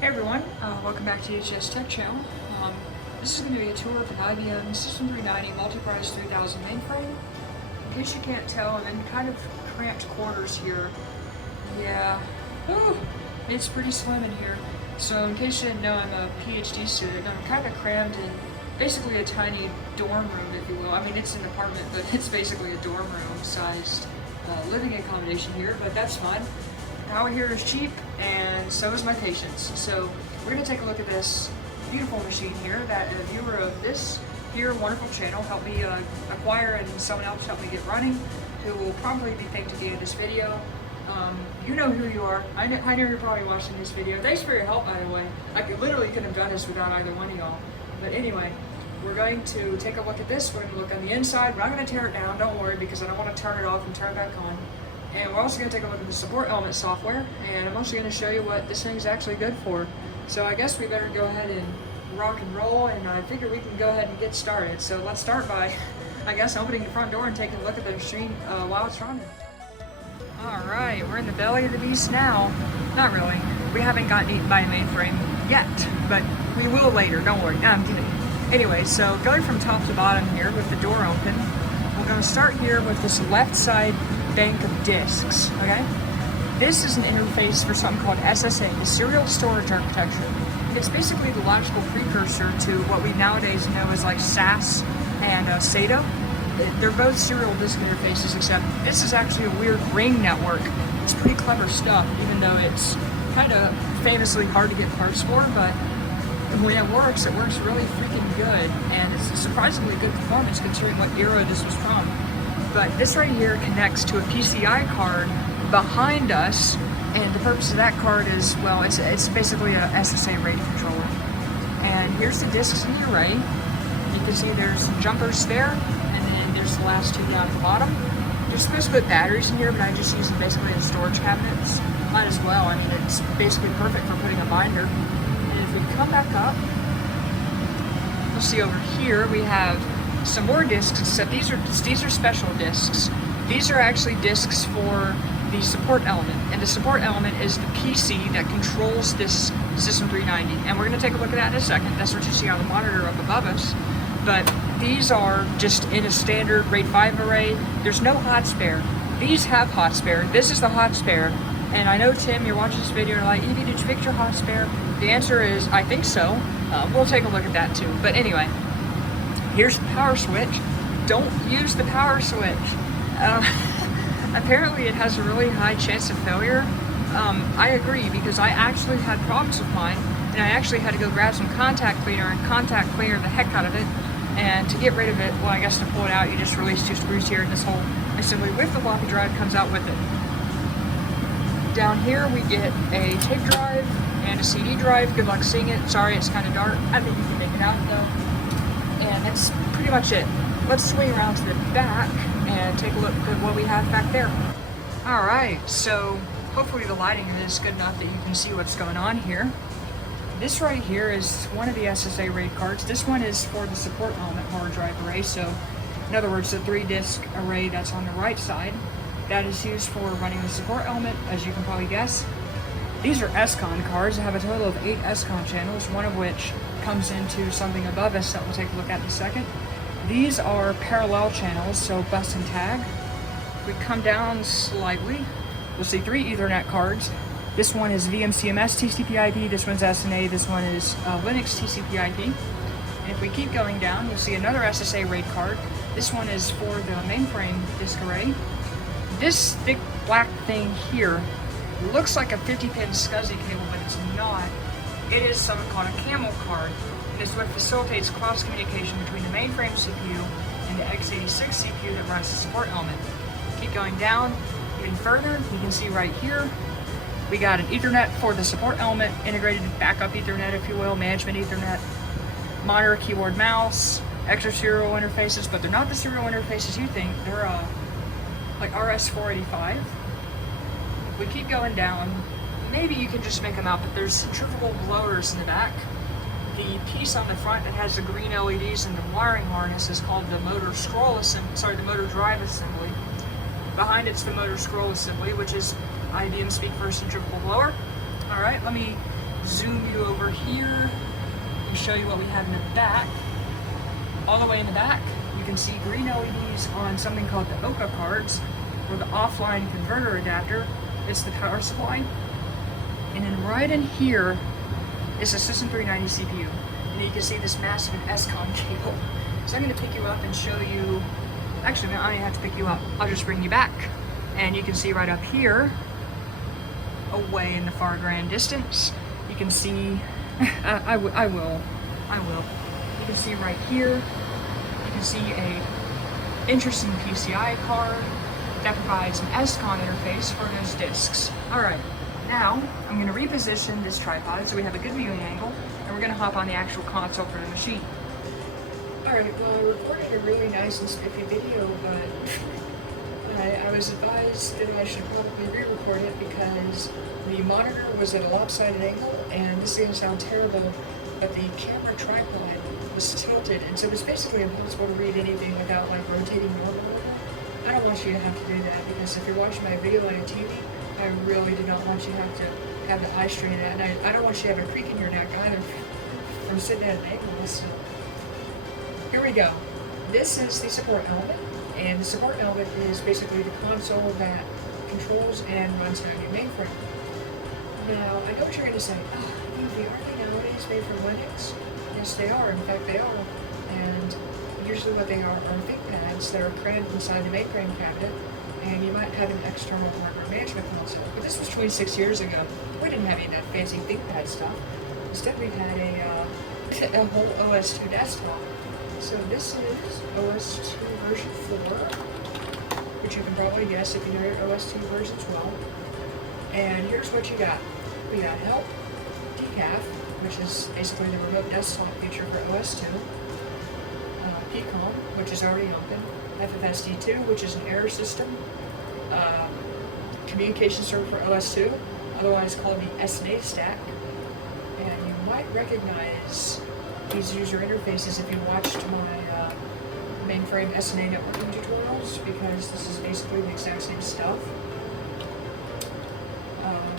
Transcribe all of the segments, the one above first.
Hey everyone, welcome back to EHS Tech Channel. This is going to be a tour of an IBM System 390 Multiprise 3000 mainframe. In case you can't tell, I'm in kind of cramped quarters here. Yeah, it's pretty slim in here. So in case you didn't know, I'm a PhD student. I'm kind of crammed in basically a tiny dorm room, if you will. I mean, it's an apartment, but it's basically a dorm room sized living accommodation here, but that's fine. Power here is cheap, and so is my patience. So we're going to take a look at this beautiful machine here that a viewer of this here wonderful channel helped me acquire, and someone else helped me get running, who will probably be thanked at the end of this video. You know who you are. I know you're probably watching this video. Thanks for your help, by the way. I literally couldn't have done this without either one of y'all. But anyway, we're going to take a look at this. We're going to look on the inside. We're not going to tear it down, don't worry, because I don't want to turn it off and turn it back on. And we're also going to take a look at the support element software, and I'm also going to show you what this thing is actually good for. So I guess we better go ahead and rock and roll, and I figure we can go ahead and get started. So let's start by, I guess, opening the front door and taking a look at the machine while it's running. Alright, we're in the belly of the beast now. Not really. We haven't gotten eaten by a mainframe yet, but we will later, don't worry. No, I'm kidding. Anyway, so going from top to bottom here with the door open, we're going to start here with this left side bank of disks, okay? This is an interface for something called SSA, the Serial Storage Architecture. It's basically the logical precursor to what we nowadays know as like SAS and SATA. They're both serial disk interfaces, except this is actually a weird ring network. It's pretty clever stuff, even though it's kind of famously hard to get parts for, but when it works really freaking good, and it's surprisingly good performance considering what era this was from. But this right here connects to a PCI card behind us, and the purpose of that card is, well, it's basically a SSA RAID controller. And here's the disks in the array. You can see there's some jumpers there, and then there's the last two down at the bottom. You're supposed to put batteries in here, but I just use them basically as storage cabinets. Might as well. I mean, it's basically perfect for putting a binder. And if we come back up, you'll see over here we have some more disks, except these are special disks. These are actually disks for the support element, and the support element is the PC that controls this System 390, and we're going to take a look at that in a second. That's what you see on the monitor up above us. But these are just in a standard RAID 5 array. There's no hot spare. These have hot spare. This is the hot spare, and I know, Tim, you're watching this video and you're like, Evie, did you fix your hot spare? The answer is, I think so. We'll take a look at that too. But anyway, here's the power switch. Don't use the power switch. Apparently it has a really high chance of failure. I agree, because I actually had problems with mine, and I actually had to go grab some contact cleaner and contact cleaner the heck out of it. And to get rid of it, well, I guess to pull it out, you just release two screws here, and this whole assembly with the floppy drive comes out with it. Down here we get a tape drive and a CD drive. Good luck seeing it. Sorry, it's kind of dark. I think you can make it out though. And that's pretty much it. Let's swing around to the back and take a look at what we have back there. Alright, so hopefully the lighting is good enough that you can see what's going on here. This right here is one of the SSA RAID cards. This one is for the support element hard drive array, so in other words, the 3-disc array that's on the right side, that is used for running the support element, as you can probably guess. These are SCON cards. I have a total of 8 SCON channels, one of which comes into something above us that we'll take a look at in a second. These are parallel channels, so bus and tag. If we come down slightly, we'll see 3 Ethernet cards. This one is VMCMS TCP/IP, this one's SNA, this one is Linux TCP/IP. And if we keep going down, you'll see another SSA RAID card. This one is for the mainframe disk array. This thick black thing here looks like a 50-pin SCSI cable, but it's not. It is something called a camel card. And it's what facilitates cross communication between the mainframe CPU and the x86 CPU that runs the support element. Keep going down even further, you can see right here, we got an Ethernet for the support element, integrated backup Ethernet, if you will, management Ethernet, monitor, keyboard, mouse, extra serial interfaces, but they're not the serial interfaces you think. They're like RS-485. If we keep going down, maybe you can just make them out, but there's centrifugal blowers in the back. The piece on the front that has the green LEDs and the wiring harness is called the motor drive assembly. Behind it's the motor scroll assembly, which is IBM speak for a centrifugal blower. All right, let me zoom you over here and show you what we have in the back. All the way in the back, you can see green LEDs on something called the OCA cards, or the offline converter adapter. It's the power supply. And then right in here is a System 390 CPU. And you can see this massive SCON cable. So I'm going to pick you up and show you, actually no, I don't even have to pick you up, I'll just bring you back. And you can see right up here, away in the far grand distance, you can see, I will. You can see right here, you can see a interesting PCI card that provides an SCON interface for those discs. All right, now I'm going to reposition this tripod so we have a good viewing angle, and we're going to hop on the actual console for the machine. All right, well, I recorded a really nice and spiffy video, but I was advised that I should probably re-record it because the monitor was at a lopsided angle, and this is going to sound terrible, but the camera tripod was tilted, and so it was basically impossible to read anything without like rotating normally. I don't want you to have to do that, because if you're watching my video on a TV, I really do not want you to have the eye strain at that, and I don't want you to have a creak in your neck either from sitting at an angle. So here we go. This is the support element, and the support element is basically the console that controls and runs down your mainframe. Now, I know what you're going to say, aren't they nowadays made for Linux? Yes, they are. In fact, they are. And usually what they are ThinkPads that are crammed inside the mainframe cabinet, and you might have an external hardware management console. But this was 26 years ago. We didn't have any of that fancy ThinkPad stuff. Instead, we had a whole OS2 desktop. So this is OS2 version 4, which you can probably guess if you know your OS2 versions well. And here's what you got. We got help, decaf, which is basically the remote desktop feature for OS2, PCOM, which is already open, FFSD2, which is an error system, communication server for OS2, otherwise called the SNA stack. And you might recognize these user interfaces if you watched my Mainframe SNA networking tutorials, because this is basically the exact same stuff.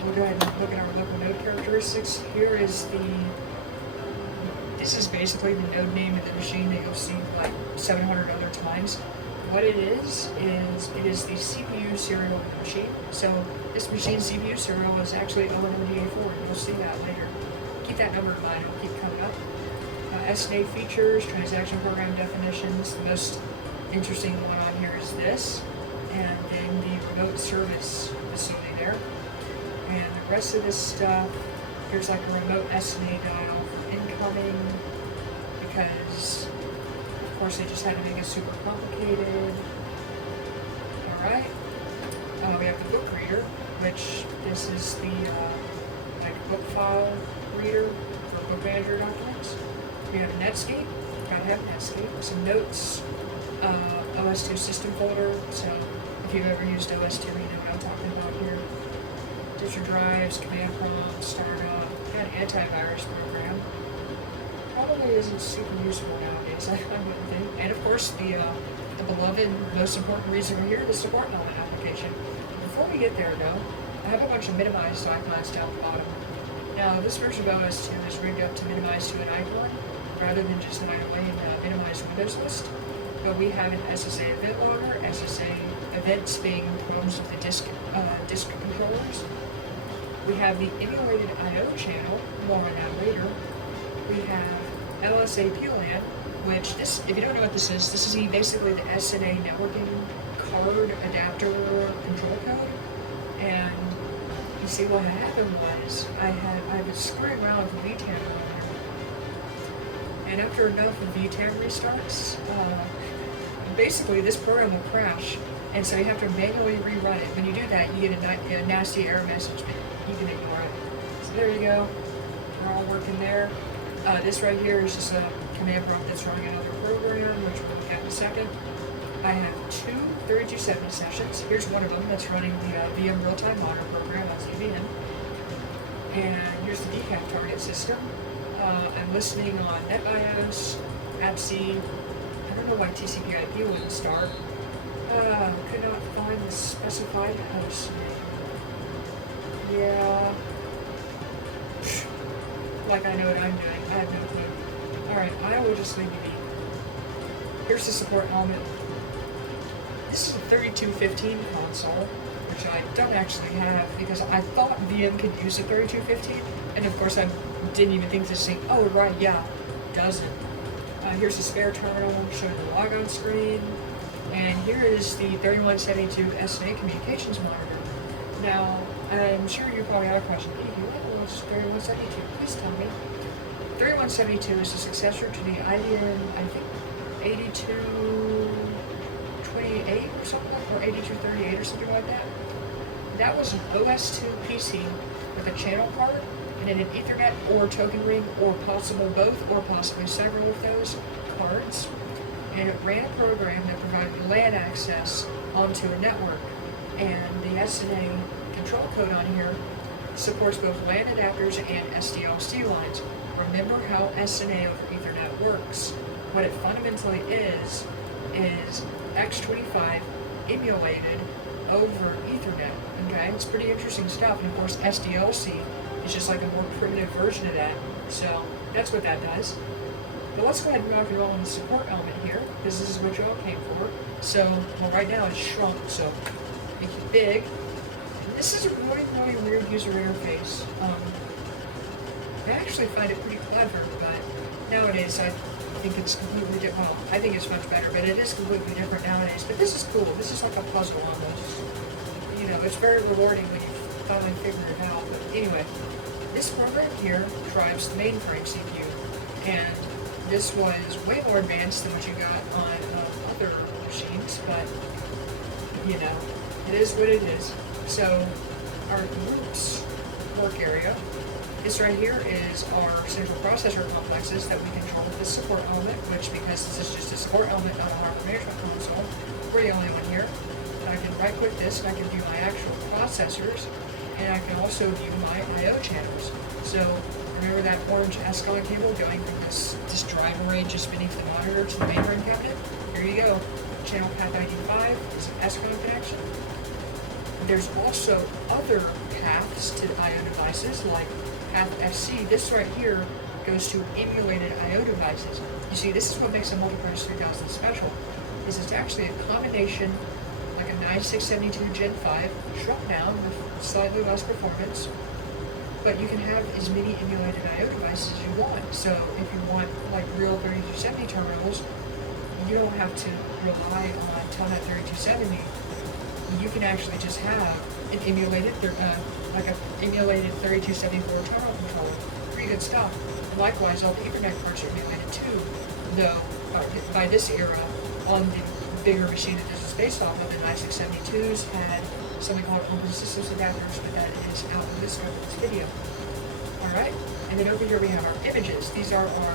We'll go ahead and look at our local node characteristics. This is basically the node name of the machine that you'll see like 700 other times. What it is it is the CPU serial of the machine. So this machine's CPU serial is actually ONMDA4, and you'll see that later. Keep that number in mind, it'll keep coming up. SNA features, transaction program definitions. The most interesting one on here is this, and then the remote service facility there. And the rest of this stuff, here's like a remote SNA dial for incoming, because of course they just had to make it super complicated. Alright, we have the book reader, which this is the like book file reader for book manager documents. We have Netscape, gotta have Netscape, some notes, OS2 system folder, so if you've ever used OS2, you know what I'm talking about here. Digital drives, command prompt, startup, got an antivirus program. Probably isn't super useful nowadays, I wouldn't think. And of course, the beloved, most important reason we're here, the support element application. Before we get there though, I have a bunch of minimized icons down the bottom. Now, this version of OS2 is rigged up to minimize to an icon, rather than just an minimized Windows list. But we have an SSA event logger, SSA events being problems with the disk controllers. We have the emulated I/O channel, more on that later. We have LSA PLAN, which this, if you don't know what this is basically the SNA networking card adapter control code. And you see what happened was I was screwing around with the VTAM earlier, and after enough VTAM restarts, basically this program will crash, and so you have to manually rerun it. When you do that, you get a nasty error message, but you can ignore it. So there you go. We're all working there. This right here is just a command prompt that's running another program, which we'll look at in a second. I have two 3270 sessions. Here's one of them that's running the VM real-time monitor program on IBM. And here's the decaf target system. I'm listening on NetBIOS, AppC. I don't know why TCP/IP wouldn't start. Could not find the specified host name. Yeah. like I know what I'm doing. I have no clue. Alright, I will just leave you be. Here's the support element. This is a 3215 console, which I don't actually have because I thought VM could use a 3215, and of course I didn't even think this thing, oh right, yeah, doesn't. Here's the spare terminal showing the logon screen, and here is the 3172 SNA communications monitor. Now, I'm sure you probably have a question, what was 3172? Please tell me. 3172 is the successor to the IBM, I think, 8228 or something, or 8238 or something like that. That was an OS2 PC with a channel card and then an Ethernet or token ring, or possible both, or possibly several of those cards. And it ran a program that provided LAN access onto a network. And the SNA control code on here supports both LAN adapters and SDLC lines. Remember how SNA over Ethernet works. What it fundamentally is X25 emulated over Ethernet. Okay, it's pretty interesting stuff. And of course, SDLC is just like a more primitive version of that. So that's what that does. But let's go ahead and rock and roll on the support element here, because this is what you all came for. So, well, right now it's shrunk, so make it big. And this is a really, really weird user interface. I actually find it pretty clever, but nowadays I think it's completely different. Well, I think it's much better, but it is completely different nowadays. But this is cool. This is like a puzzle almost. You know, it's very rewarding when you finally figure it out. But anyway, this program here drives the mainframe CPU, and this was way more advanced than what you got on other machines, but you know, it is what it is. So our group's work area, this right here is our central processor complexes that we control with this support element, which, because this is just a support element, not a hardware management console, we're the only one here. I can right click this and I can view my actual processors, and I can also view my I/O channels. So remember that orange SCON cable going from this drive array just beneath the monitor to the mainframe cabinet? Here you go. Channel path ID 5 is an SCON connection. There's also other paths to I/O devices, like path FC. This right here goes to emulated I/O devices. You see, this is what makes a Multipress 3000 special. Is it's actually a combination, like a 9672 Gen 5, shrunk down with slightly less performance, but you can have as many emulated I/O devices as you want. So if you want like real 3270 terminals, you don't have to rely on Telnet 3270. You can actually just have an emulated, like an emulated 3274 terminal controller. Pretty good stuff. Likewise, all the Ethernet cards are emulated too, though by this era, on the bigger machine that this is based off of, the 9672s had something called open systems adapters, but that is out in this part of this video. Alright, and then over here we have our images. These are our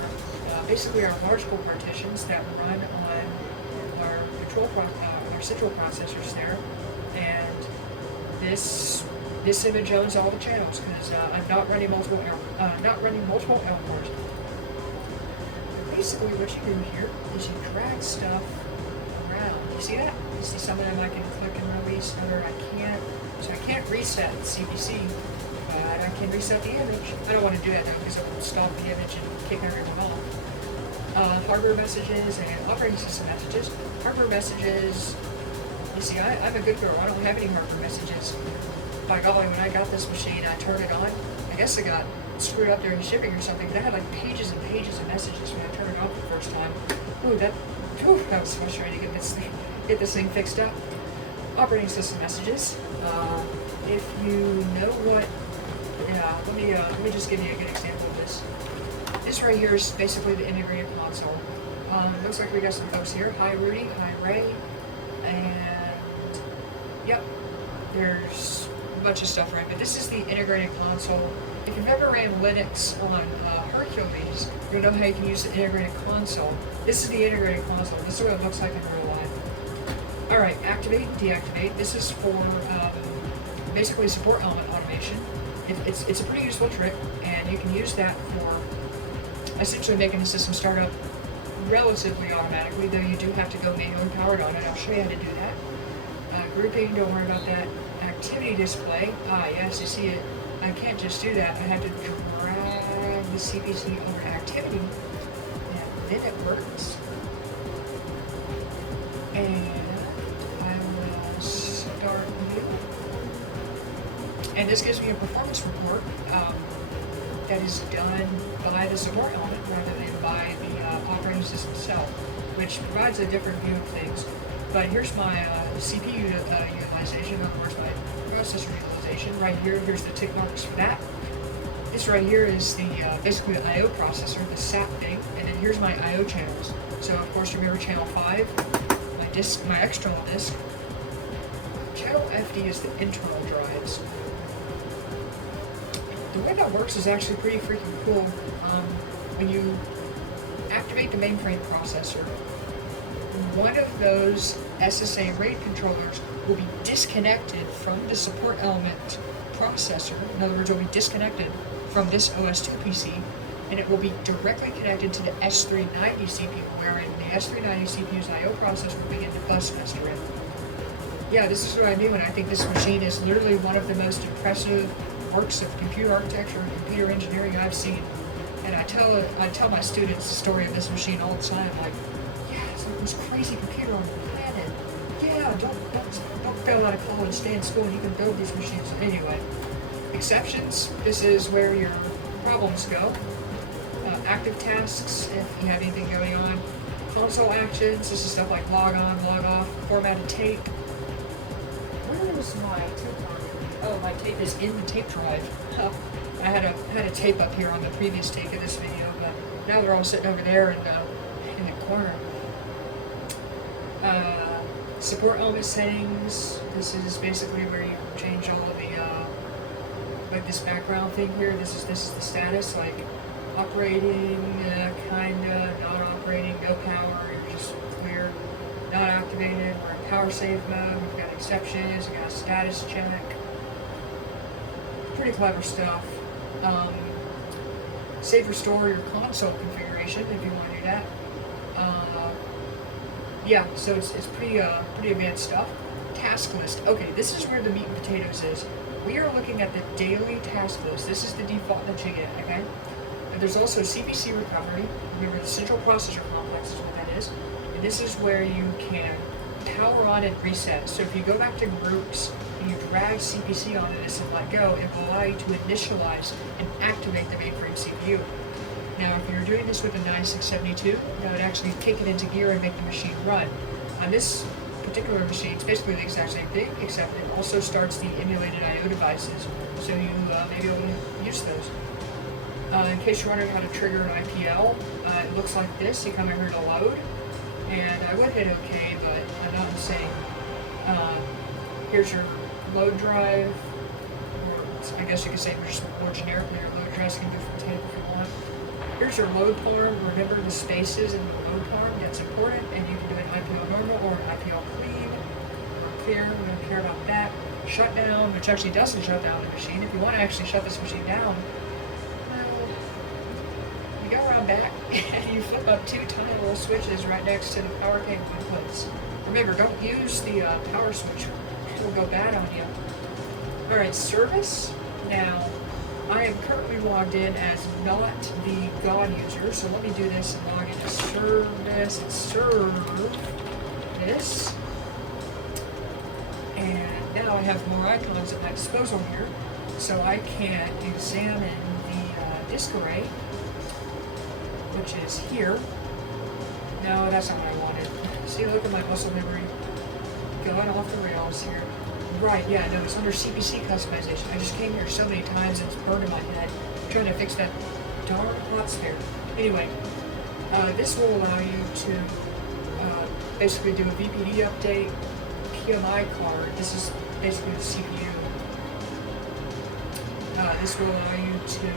basically our logical partitions that run on our our central processors there, and this image owns all the channels because I'm not running multiple L cores. Basically, what you do here is you drag stuff around. You see that? You see some of them I can click and release, other I can't. So I can't reset the CPC, but I can reset the image. I don't want to do that now because it will stop the image and kick everyone off. Hardware messages and operating system messages. Hardware messages, you see, I'm a good girl. I don't have any hardware messages. By golly, when I got this machine, I turned it on. I guess it got screwed up during shipping or something, but I had like pages and pages of messages when I turned it on for the first time. Ooh, that was frustrating to get this thing fixed up. Operating system messages. If you know what, let me just give you a good example of this. This right here is basically the integrated console. Looks like we got some folks here. Hi Rudy, hi Ray, and yep, there's a bunch of stuff, right? But this is the integrated console. If you've ever ran Linux on Hercules, you'll know how you can use the integrated console. This is the integrated console. This is what it looks like in real life. Alright, activate and deactivate. This is for basically support element automation. It's a pretty useful trick, and you can use that for essentially making the system start up relatively automatically, though you do have to go manually powered on it. I'll show you how to do that. Grouping, don't worry about that. Activity display, yes, you see it. I can't just do that. I have to drag the CPC on activity, and then it works. And I will start new. And this gives me a performance report that is done by the support element rather than by the operating system itself, which provides a different view of things. But here's my CPU utilization, of course my processor utilization. Right here, here's the tick marks for that. This right here is the basically the I/O processor, the SAP thing, and then here's my I/O channels. So of course remember channel 5, my disk, my external disk. Channel FD is the internal drives. The way that works is actually pretty freaking cool. When you activate the mainframe processor, one of those SSA RAID controllers will be disconnected from the support element processor. In other words, it will be disconnected from this OS2 PC, and it will be directly connected to the S390 CPU, wherein the S390 CPU's I/O processor will begin to bus master in. Yeah, this is what I mean when I think this machine is literally one of the most impressive works of computer architecture and computer engineering I've seen. And I tell my students the story of this machine all the time, like, yeah, it's the most crazy computer on the planet. Yeah, don't fail out of college, stay in school, and you can build these machines. Anyway, exceptions, this is where your problems go. Active tasks, if you have anything going on. Console actions, this is stuff like log on, log off, formatted tape. Where is my tape on? Oh, my tape is in the tape drive. I had a tape up here on the previous take of this video, but now they're all sitting over there in the corner. Support element settings. This is basically where you change all of the like this background thing here. This is the status, like operating, kinda, not operating, no power, you're just clear, not activated. We're in power save mode. We've got exceptions. We've got a status check. Pretty clever stuff. Save restore your console configuration if you want to do that. Yeah, so it's pretty advanced stuff. Task list. Okay, this is where the meat and potatoes is. We are looking at the daily task list. This is the default that you get, okay? And there's also CPC recovery. Remember, the central processor complex is what that is. And this is where you can power on and reset. So if you go back to groups and you drag CPC onto this and let go, it will allow you to initialize and activate the mainframe CPU. Now, if you're doing this with a 9672, that would actually kick it into gear and make the machine run. On this particular machine, it's basically the exact same thing, except it also starts the emulated I/O devices, so you may be able to use those. In case you're wondering how to trigger an IPL, it looks like this. You come in here to load, and I would hit OK, but I'm not insane. Here's your load drive, or I guess you could say just more generically, your load drive, so you can do from tape if you want. Here's your load form. Remember the spaces in the load form, that's important, and you can do an IPL normal or an IPL clean or clear. We don't care about that. Shutdown, which actually doesn't shut down the machine. If you want to actually shut this machine down, you go around back and you flip up two tiny little switches right next to the power cable inputs. Remember, don't use the power switch. It'll go bad on you. Alright, service. Now, I am currently logged in as not the God user, so let me do this and log into service and serve this. And now I have more icons at my disposal here, so I can examine the disk array, which is here. No, that's not what I wanted. See, look at my muscle memory going off the rails here. Right, yeah, no, it's under CPC customization. I just came here so many times and it's burned in my head. I'm trying to fix that darn hot spare. Anyway, this will allow you to basically do a VPD update, PMI card. This is basically the CPU. This will allow you to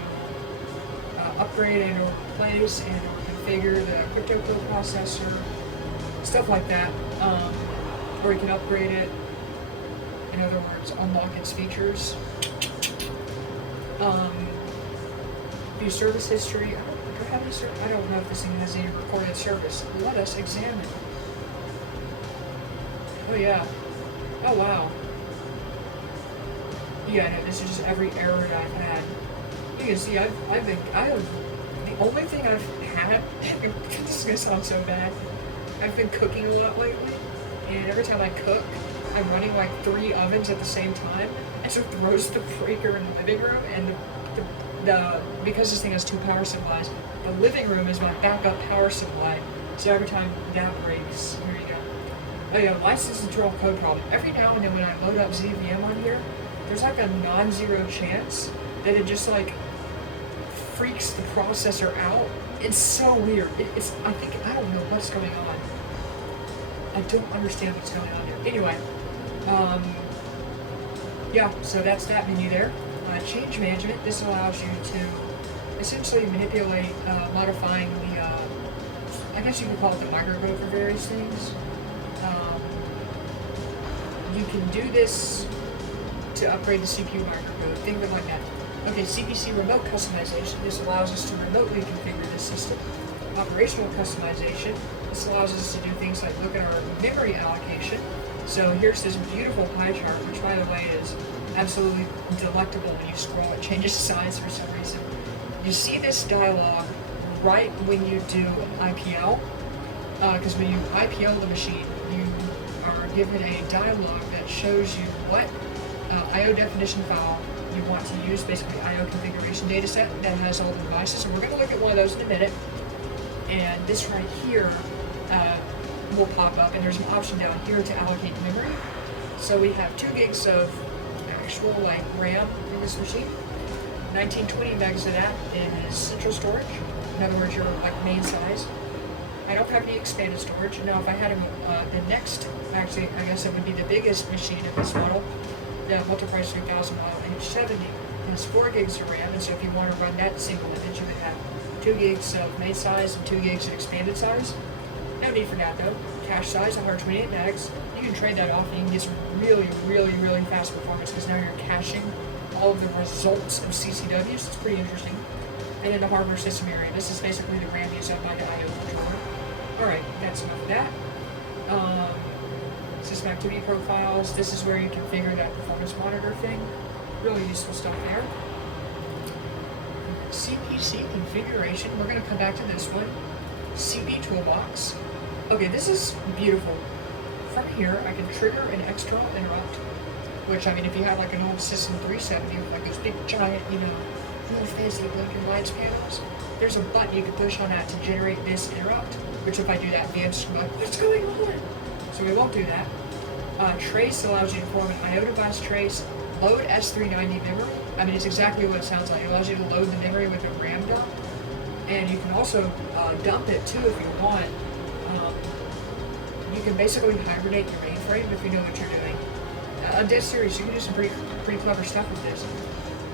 upgrade and or replace and or configure the crypto processor, stuff like that. Or you can upgrade it. In other words, unlock its features. View service history. I don't know if this thing has any recorded service. Let us examine. Oh yeah. Oh wow. Yeah, no, this is just every error that I've had. You can see I have only thing I've had, this is gonna sound so bad, I've been cooking a lot lately, and every time I cook, I'm running like 3 ovens at the same time, and so it throws the breaker in the living room, and because this thing has 2 power supplies, the living room is my backup power supply, so every time that breaks, here you go. Oh yeah, license control code problem. Every now and then when I load up ZVM on here, there's like a non-zero chance that it just like freaks the processor out. It's so weird. I don't know what's going on. I don't understand what's going on here. Anyway, yeah, so that's that menu there. Change management. This allows you to essentially manipulate, modifying the, I guess you could call it the microcode for various things. You can do this to upgrade the CPU microcode, think of it like that. Okay, CPC remote customization. This allows us to remotely configure the system. Operational customization. This allows us to do things like look at our memory allocation. So here's this beautiful pie chart, which by the way is absolutely delectable when you scroll. It changes size for some reason. You see this dialog right when you do IPL, because when you IPL the machine, you are given a dialog that shows you what I/O definition file you want to use, basically I/O configuration data set that has all the devices. And we're going to look at one of those in a minute. And this right here will pop up, and there's an option down here to allocate memory. So we have 2 gigs of actual like RAM in this machine. 1920 megs of that is central storage. In other words, your like main size. I don't have any expanded storage. Now, if I had the next, actually, I guess it would be the biggest machine of this model, the Multiprice 3000 model H70, has 4 gigs of RAM, and so if you want to run that single image, you would have 2 gigs of main size and 2 gigs of expanded size. No need for that though. Cache size, 128 megs. You can trade that off and you can get some really fast performance because now you're caching all of the results of CCWs. It's pretty interesting. And then the hardware system area. This is basically the RAM used up by the I/O controller. Alright, that's enough of that. System activity profiles. This is where you configure that performance monitor thing. Really useful stuff there. CPC configuration. We're going to come back to this one. CP toolbox. Okay, this is beautiful. From here, I can trigger an external interrupt, which, I mean, if you have like an old System 370 with like those big giant, you know, really fancy blinking lights panels, there's a button you can push on that to generate this interrupt, which if I do that, the answer's going to be like, what's going on? So we won't do that. Trace allows you to form an I/O device trace, load S390 memory. I mean, it's exactly what it sounds like. It allows you to load the memory with a RAM dump, and you can also dump it too if you want. You can basically hibernate your mainframe if you know what you're doing. I'm dead serious. You can do some pretty clever stuff with this.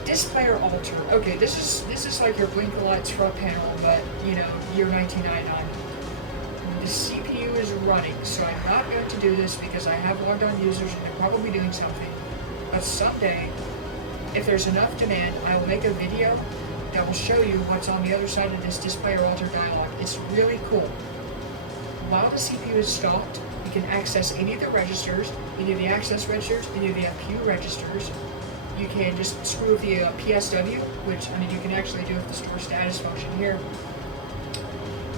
Displayer alter. Okay, this is like your blink the lights front panel, but you know, year 1999. The CPU is running, so I'm not going to do this because I have logged on users and they're probably doing something. But someday, if there's enough demand, I will make a video that will show you what's on the other side of this displayer alter dialog. It's really cool. While the CPU is stopped, you can access any of the registers, any of the access registers, any of the FQ registers. You can just screw with the PSW, which, I mean, you can actually do with the store status function here.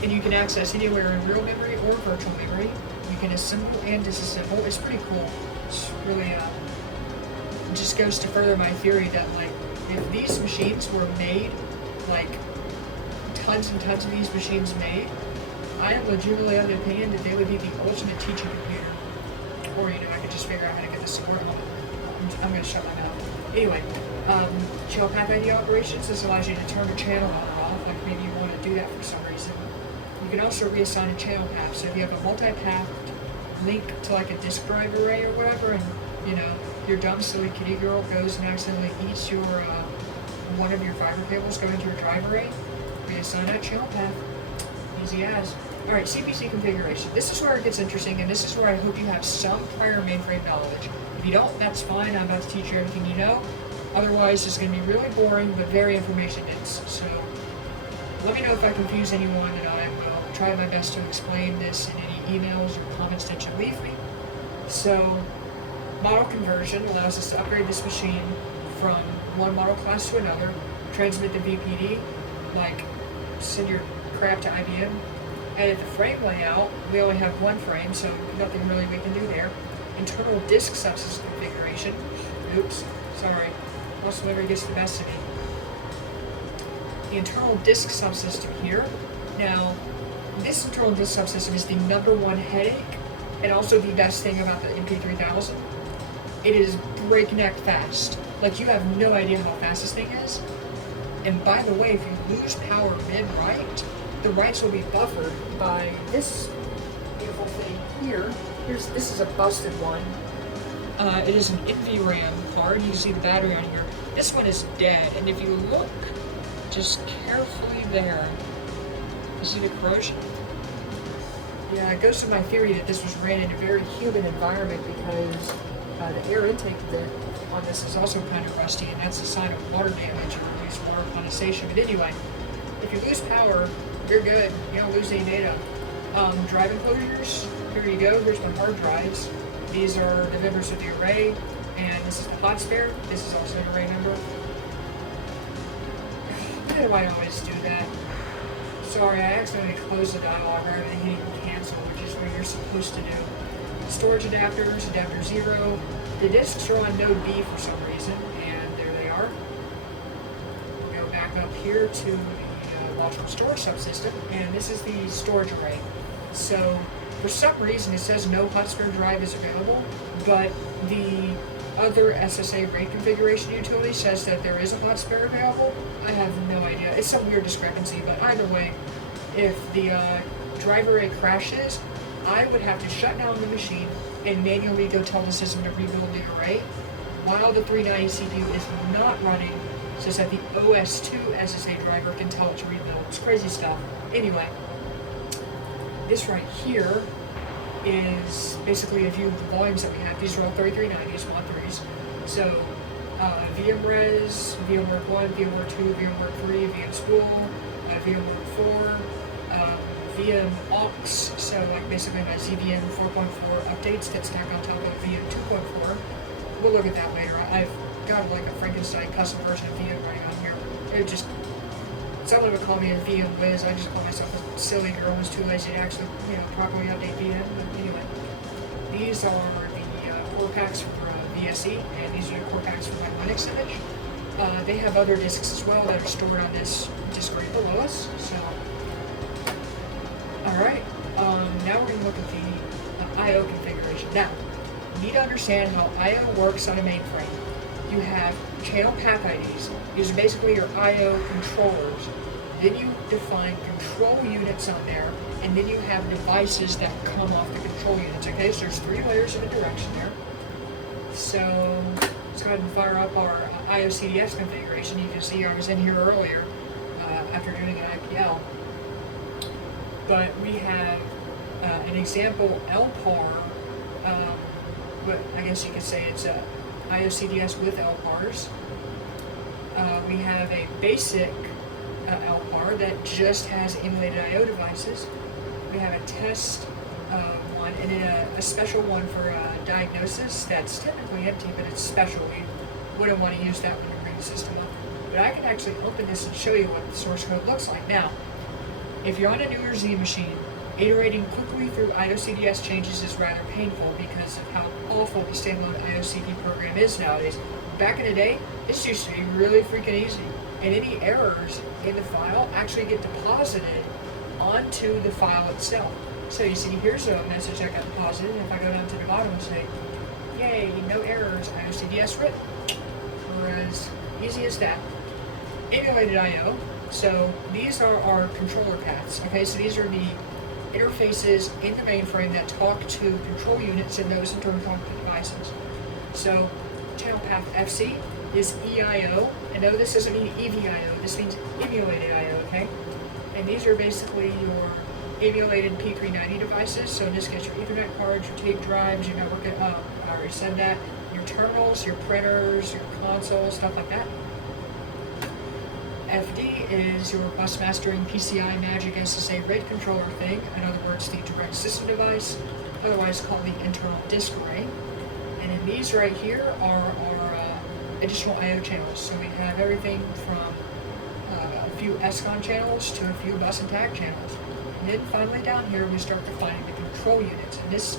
And you can access anywhere in real memory or virtual memory. You can assemble and disassemble. It's pretty cool. It's really, it just goes to further my theory that, like, if these machines were made, like, tons and tons of these machines made, I am legitimately of the opinion that they would be the ultimate teaching computer. Or, you know, I could just figure out how to get the support on it. I'm going to shut my mouth. Anyway, channel path ID operations. This allows you to turn a channel on or off, like maybe you want to do that for some reason. You can also reassign a channel path. So if you have a multi-path link to like a disk drive array or whatever, and, you know, your dumb silly kitty girl goes and accidentally eats your, one of your fiber cables going to your drive array, reassign that channel path. Easy as. Alright, CPC configuration. This is where it gets interesting, and this is where I hope you have some prior mainframe knowledge. If you don't, that's fine. I'm about to teach you everything you know. Otherwise, it's going to be really boring, but very information-dense. So, let me know if I confuse anyone, and I will try my best to explain this in any emails or comments that you leave me. So, model conversion allows us to upgrade this machine from one model class to another, transmit the VPD, like send your crap to IBM. And the frame layout, we only have one frame, so nothing really we can do there. Internal disk subsystem configuration. Oops, sorry. Muscle memory gets the best of me. The internal disk subsystem here. Now, this internal disk subsystem is the #1 headache, and also the best thing about the MP3000. It is breakneck fast. Like, you have no idea how fast this thing is. And by the way, if you lose power mid-write, the writes will be buffered by this beautiful thing here. This is a busted one. It is an NVRAM card. You can see the battery on here. This one is dead, and if you look just carefully there, you see the corrosion? Yeah, it goes to my theory that this was ran in a very humid environment because the air intake bit on this is also kind of rusty, and that's a sign of water damage or reduced water condensation. But anyway, if you lose power, you're good. You don't lose any data. Drive enclosures, here you go. Here's my hard drives. These are the members of the array, and this is the hot spare. This is also an array member. Why do I always do that? Sorry, I accidentally closed the dialog rather than hitting cancel, which is what you're supposed to do. Storage adapters, adapter 0. The disks are on node B for some reason, and there they are. We'll go back up here to the logical storage subsystem, and this is the storage array. So, for some reason, it says no hot spare drive is available, but the other SSA RAID configuration utility says that there is a hot spare available. I have no idea. It's some weird discrepancy, but either way, if the drive array crashes, I would have to shut down the machine and manually go tell the system to rebuild the array while the 390 CPU is not running, so that the OS2 SSA driver can tell it to rebuild. It's crazy stuff. Anyway, this right here is basically a view of the volumes that we have. These are all 3390s, mod 3s. So, VMRes, VMwork 1, VMwork 2, VMwork 3, VMspool, VMwork 4, VM aux, so like basically my ZVM 4.4 updates that stack on top of VM 2.4. We'll look at that later. I've got like a Frankenstein custom version of VM running on here. It just, someone would call me a VM whiz. I just call myself a silly girl who's too lazy to actually, properly update VM. But anyway, these are the core packs for VSE, and these are the core packs for my Linux image. They have other disks as well that are stored on this disk right below us. So, alright, now we're going to look at the I/O configuration. Now, you need to understand how I/O works on a mainframe. You have channel path IDs. These are basically your I/O controllers. Then you define control units on there, and then you have devices that come off the control units. Okay, so there's 3 layers of indirection there. So let's go ahead and fire up our I/O CDS configuration. You can see I was in here earlier after doing an IPL. But we have an example LPAR, but I guess you could say it's a I/O CDS with LPARs. We have a basic LPAR that just has emulated I/O devices. We have a test one, and then a special one for diagnosis that's technically empty, but it's special. We wouldn't want to use that when you bring the system up. But I can actually open this and show you what the source code looks like. Now, if you're on a newer Z machine, iterating quickly through I/O-CDS changes is rather painful because of how awful the standalone I/O-CD program is nowadays. Back in the day, this used to be really freaking easy, and any errors in the file actually get deposited onto the file itself. So you see, here's a message that got deposited, and if I go down to the bottom and say, yay, no errors, I/O-CDS written, whereas easy as that. Emulated I/O. So these are our controller paths. Okay, so these are the interfaces in the mainframe that talk to control units and those internal devices. So channel path FC is EIO, and no, this doesn't mean EVIO. This means emulated I/O. Okay, and these are basically your emulated P390 devices. So in this case, your Ethernet cards, your tape drives, your network. I already said that. Your terminals, your printers, your consoles, stuff like that. FD is your bus mastering PCI Magic SSA RAID controller thing, in other words, the direct system device, otherwise called the internal disk array. And then these right here are our additional I/O channels. So we have everything from a few SCON channels to a few bus and tag channels. And then finally down here we start defining the control units. And this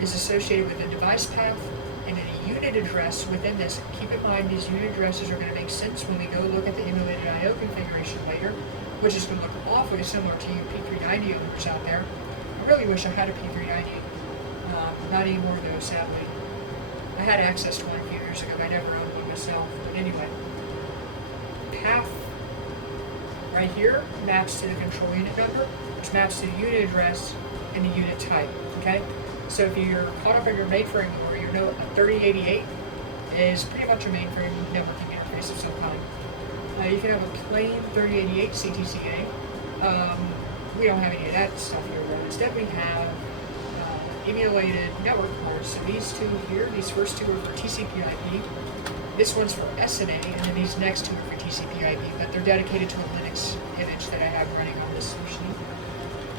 is associated with a device path and a unit address within this. Keep in mind these unit addresses are going to make sense when we go look at the emulated I/O configuration later, which is going to look awfully similar to you P390 owners out there. I really wish I had a P390. Not anymore though, sadly. I had access to one a few years ago, but I never owned one myself. But anyway, path right here maps to the control unit number, which maps to the unit address and the unit type. Okay, so if you're caught up in your mainframe or you know 3088 is pretty much a mainframe networking interface of some kind. You can have a plain 3088 CTCA. We don't have any of that stuff here, but instead we have emulated network cores. So these two here, these first two are for TCP/IP. This one's for SNA, and then these next two are for TCP/IP, but they're dedicated to a Linux image that I have running on this machine.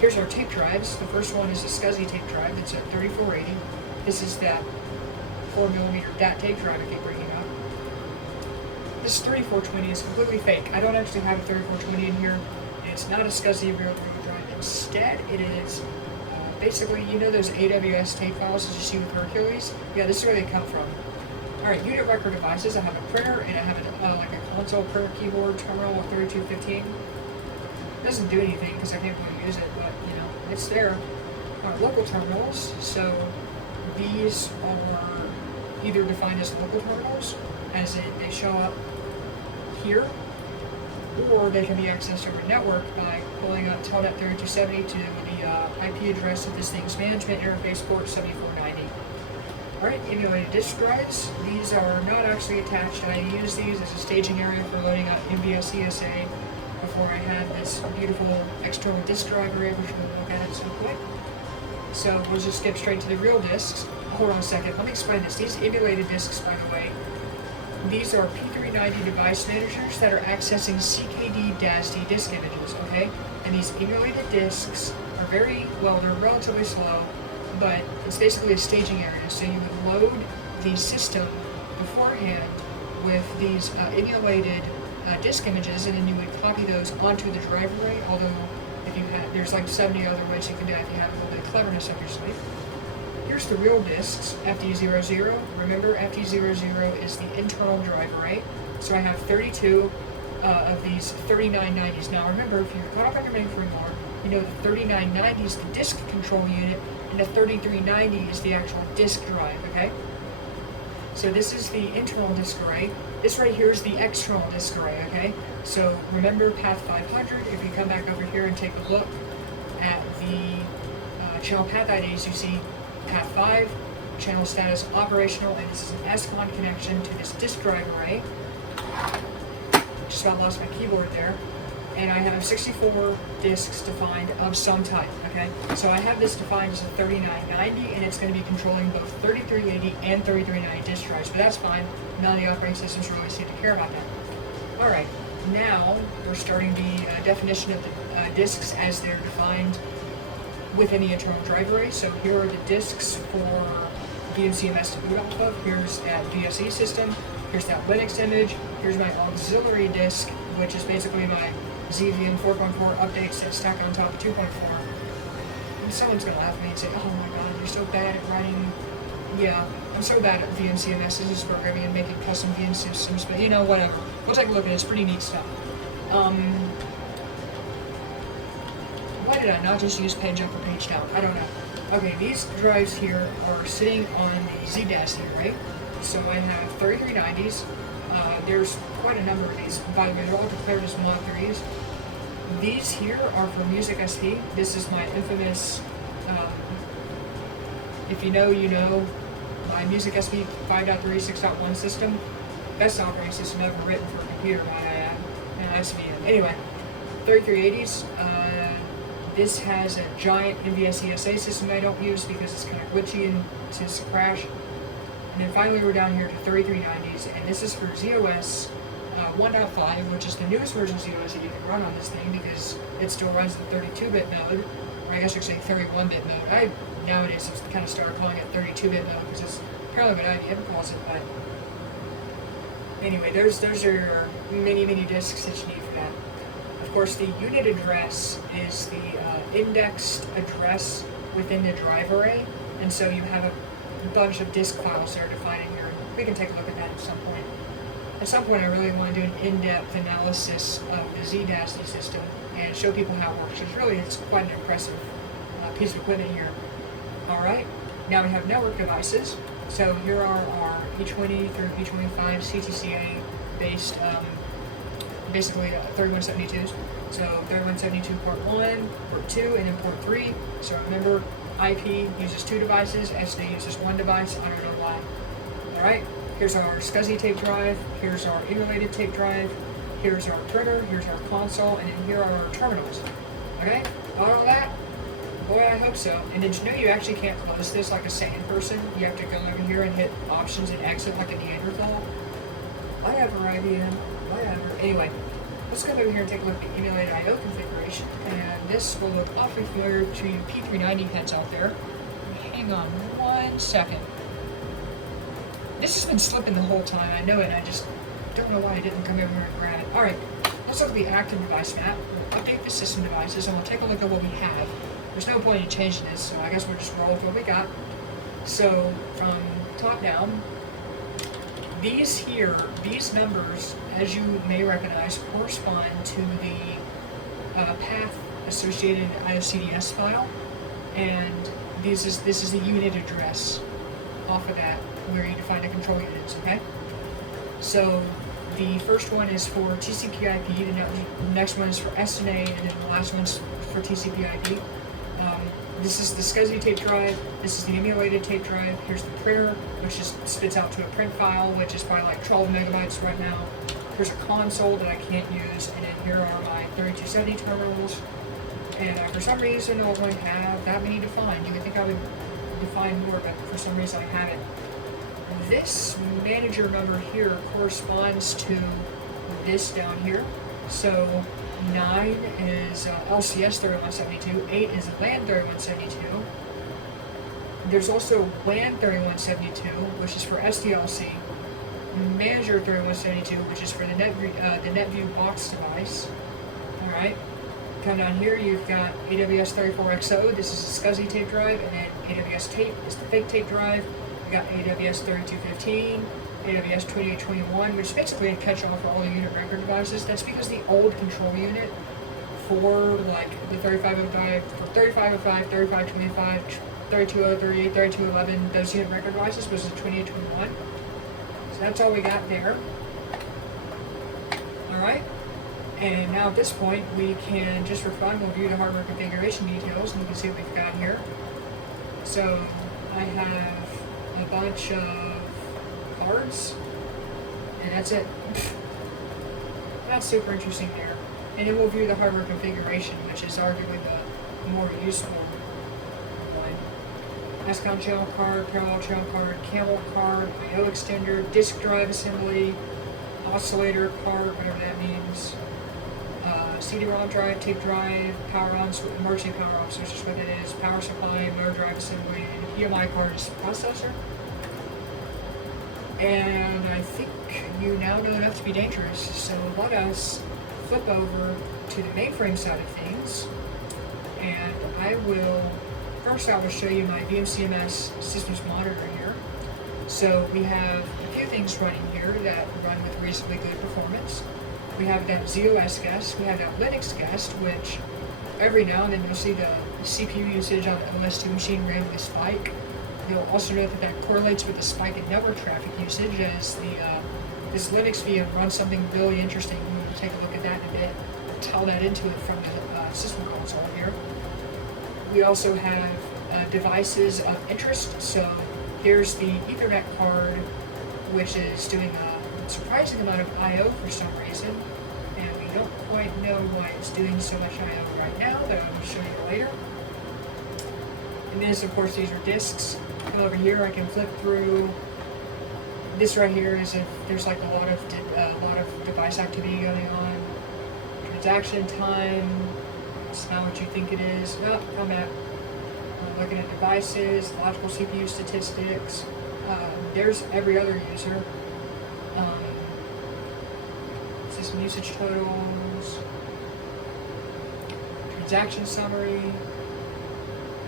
Here's our tape drives. The first one is a SuSE tape drive. It's a 3480. This is that 4mm DAT tape drive I keep bringing up. This 3420 is completely fake. I don't actually have a 3420 in here, and it's not a SuSE real drive. Instead, it is basically, you know those AWS tape files that you see with Hercules? Yeah, this is where they come from. Alright, unit record devices. I have a printer and I have like a console printer keyboard terminal with 3215. It doesn't do anything because I can't really use it, but you know, it's there. Our local terminals, so these are either defined as local terminals, as in they show up here, or they can be accessed over network by pulling up Telnet 3270 to the IP address of this thing's management interface port 7490. Alright, emulated disk drives. These are not actually attached. I use these as a staging area for loading up MVS ESA before I had this beautiful external disk drive array, which we'll look at it so quick. So we'll just skip straight to the real disks. Hold on a second, let me explain this. These emulated disks, by the way, these are P390 device managers that are accessing CKD-D disk images, okay? And these emulated disks are very, well, they're relatively slow, but it's basically a staging area. So you would load the system beforehand with these emulated disk images, and then you would copy those onto the drive array, although if you had, there's like 70 other ways you can do it if you have a little bit of cleverness up your sleeve. Here's the real disks, FD00. Remember, FD00 is the internal drive array. So I have 32 of these 3990s. Now remember, if you're caught up on your mainframe more, you know the 3990 is the disk control unit, and the 3390 is the actual disk drive, okay? So this is the internal disk array. This right here is the external disk array, okay? So remember path 500, if you come back over here and take a look at the channel path IDs, you see path 5, channel status operational, and this is an SCON connection to this disk drive array. Just about lost my keyboard there. And I have 64 disks defined of some type, okay? So I have this defined as a 3990, and it's going to be controlling both 3380 and 3390 disk drives, but that's fine. None of the operating systems really seem to care about that. Alright, now we're starting the definition of the disks as they're defined within the internal drive array. So here are the disks for VMCMS to boot off of. Here's that VSE system. Here's that Linux image. Here's my auxiliary disk, which is basically my ZVM 4.4 updates that stack on top of 2.4. And someone's going to laugh at me and say, oh my god, you're so bad at writing. Yeah, I'm so bad at VMCMS systems programming and making custom VM systems, but you know, whatever. We'll take a look at it. It's pretty neat stuff. Why did I not just use page up or page down? I don't know. Okay, these drives here are sitting on the ZDAS here, right? So I have 3390s. There's quite a number of these. By the way, they're all declared as Mod 3s. These here are for Music SP. This is my infamous, if you know, you know, my Music SP 5.3, 6.1 system. Best operating system ever written for a computer, might I add, and IBM. Anyway, 3380s. This has a giant MVS ESA system I don't use because it's kind of glitchy and it tends to crash. And then finally we're down here to 3390s, and this is for ZOS 1.5, which is the newest version of ZOS that you can run on this thing because it still runs the 32-bit mode, or I guess I should say 31-bit mode. Nowadays I've kind of started calling it 32-bit mode because it's apparently what IBM calls it, but anyway, those are your many disks that you need for that. course, the unit address is the indexed address within the drive array, and so you have a bunch of disk files that are defined in here. We can take a look at that at some point. At some point, I really want to do an in-depth analysis of the ZDASD system and show people how it works, because really it's quite an impressive piece of equipment here. Alright, now we have network devices. So here are our E20 through E25 CTCA based, basically 3172s. So 3172 port 1, port 2, and then port 3. So remember, IP uses 2 devices, SNA uses 1 device. I don't know why. Alright, here's our SuSE tape drive, here's our emulated tape drive, here's our printer, here's our console, and then here are our terminals. Okay, all that? Boy, I hope so. And did you know you actually can't close this like a sane person? You have to go over here and hit options and exit like a Neanderthal? Whatever, IBM. Whatever. Anyway, let's go over here and take a look at the emulated I/O configuration. And this will look awfully familiar to you P390 heads out there. Hang on 1 second. This has been slipping the whole time. I know it. I just don't know why I didn't come over here and grab it. Alright, let's look at the active device map. We'll update the system devices and we'll take a look at what we have. There's no point in changing this, so I guess we'll just roll with what we got. So, from top down, these here, these numbers, as you may recognize, correspond to the path associated IOCDS file, and this is the unit address off of that, where you define the control units, okay? So, the first one is for TCP/IP, the next one is for SNA, and then the last one's for TCP/IP. This is the SCSI tape drive, this is the emulated tape drive, here's the printer, which spits out to a print file, which is probably like 12 megabytes right now. Here's a console that I can't use, and then here are my 3270 terminals. And for some reason, I don't have that many defined. You would think I would define more, but for some reason I haven't. This manager number here corresponds to this down here. So 9 is LCS 3172, 8 is LAN 3172. There's also WAN 3172, which is for SDLC, Manager 3172, which is for the NetView box device. Alright, come down here, you've got AWS 34XO, this is a SCSI tape drive, and then AWS tape is the fake tape drive. We got AWS 3215, AWS 2821, which is basically a catch-all for all the unit record devices. That's because the old control unit for like the 3505, for 3505, 3525, 32038, 3211, those unit record devices was the 2821. So that's all we got there. Alright, and now at this point we can, just for fun, we'll view the hardware configuration details and you can see what we've got here. So I have a bunch of cards, and that's it. That's super interesting there. And then we'll view the hardware configuration, which is arguably the more useful one. SCOM channel card, parallel channel card, camel card, I/O extender, disk drive assembly, oscillator card, whatever that means. CD-ROM drive, tape drive, power on, emergency power off switch is what it is, power supply, motor drive assembly, and EMI card is processor. And I think you now know enough to be dangerous, so let us flip over to the mainframe side of things, and I will show you my VMCMS systems monitor here. So we have a few things running here that run with reasonably good performance. We have that ZOS guest, we have that Linux guest, which every now and then you'll see the CPU usage on the OS2 machine randomly spike. You'll also note that that correlates with the spike in network traffic usage as this Linux VM runs something really interesting. We'll take a look at that in a bit, tell that into it from the system console here. We also have devices of interest. So here's the Ethernet card, which is doing a surprising amount of I/O for some reason, and we don't quite know why it's doing so much I/O right now, but I will show you later. And then, of course, these are disks. Come over here, I can flip through. This right here is if there's like a lot of device activity going on. Transaction time. It's not what you think it is. Oh, come back. Looking at devices, logical CPU statistics. There's every other user. System usage totals. transaction summary,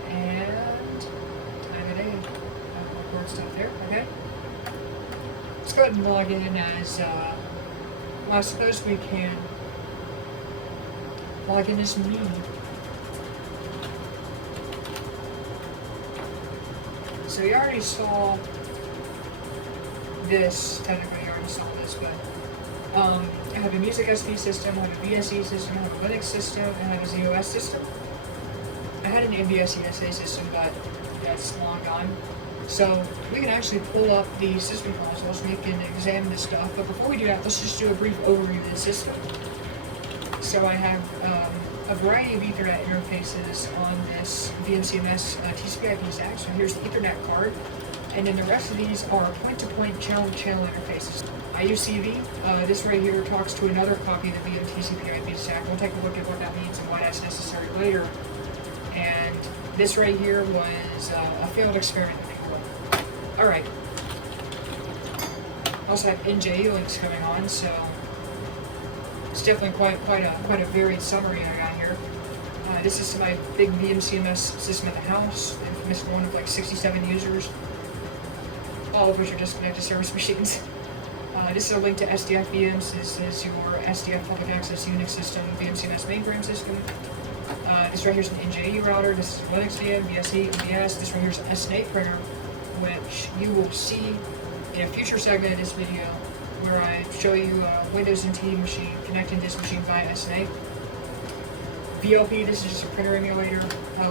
and time of day. Record stuff there, okay? Let's go ahead and log in as, well, I suppose we can log in as me. So you already saw this, technically you already saw this, but I have a music SD system, I have a VSE system, I have a Linux system, and I have a ZOS system. I had an NBSE SA system, but that's long gone. So we can actually pull up the system consoles and we can examine this stuff, but before we do that, let's just do a brief overview of the system. So I have a variety of Ethernet interfaces on this VNCMS TCP/IP stack. So here's the Ethernet card, and then the rest of these are point-to-point channel-to-channel interfaces. IUCV, this right here talks to another copy of the VM TCP/IP stack. We'll take a look at what that means and why that's necessary later. And this right here was a failed experiment. All right. Also have NJE links coming on, so it's definitely quite a varied summary I got here. This is my big VMCMS system in the house, infamous one of like 67 users, all of which are disconnected service machines. This is a link to SDF VMs. This is your SDF public access Unix system, VMCMS mainframe system. This right here is an NJE router. This is Linux VM, VSE, MBS. This right here is an SNA printer, which you will see in a future segment of this video where I show you Windows NT machine connecting this machine via SNA. VLP, this is just a printer emulator.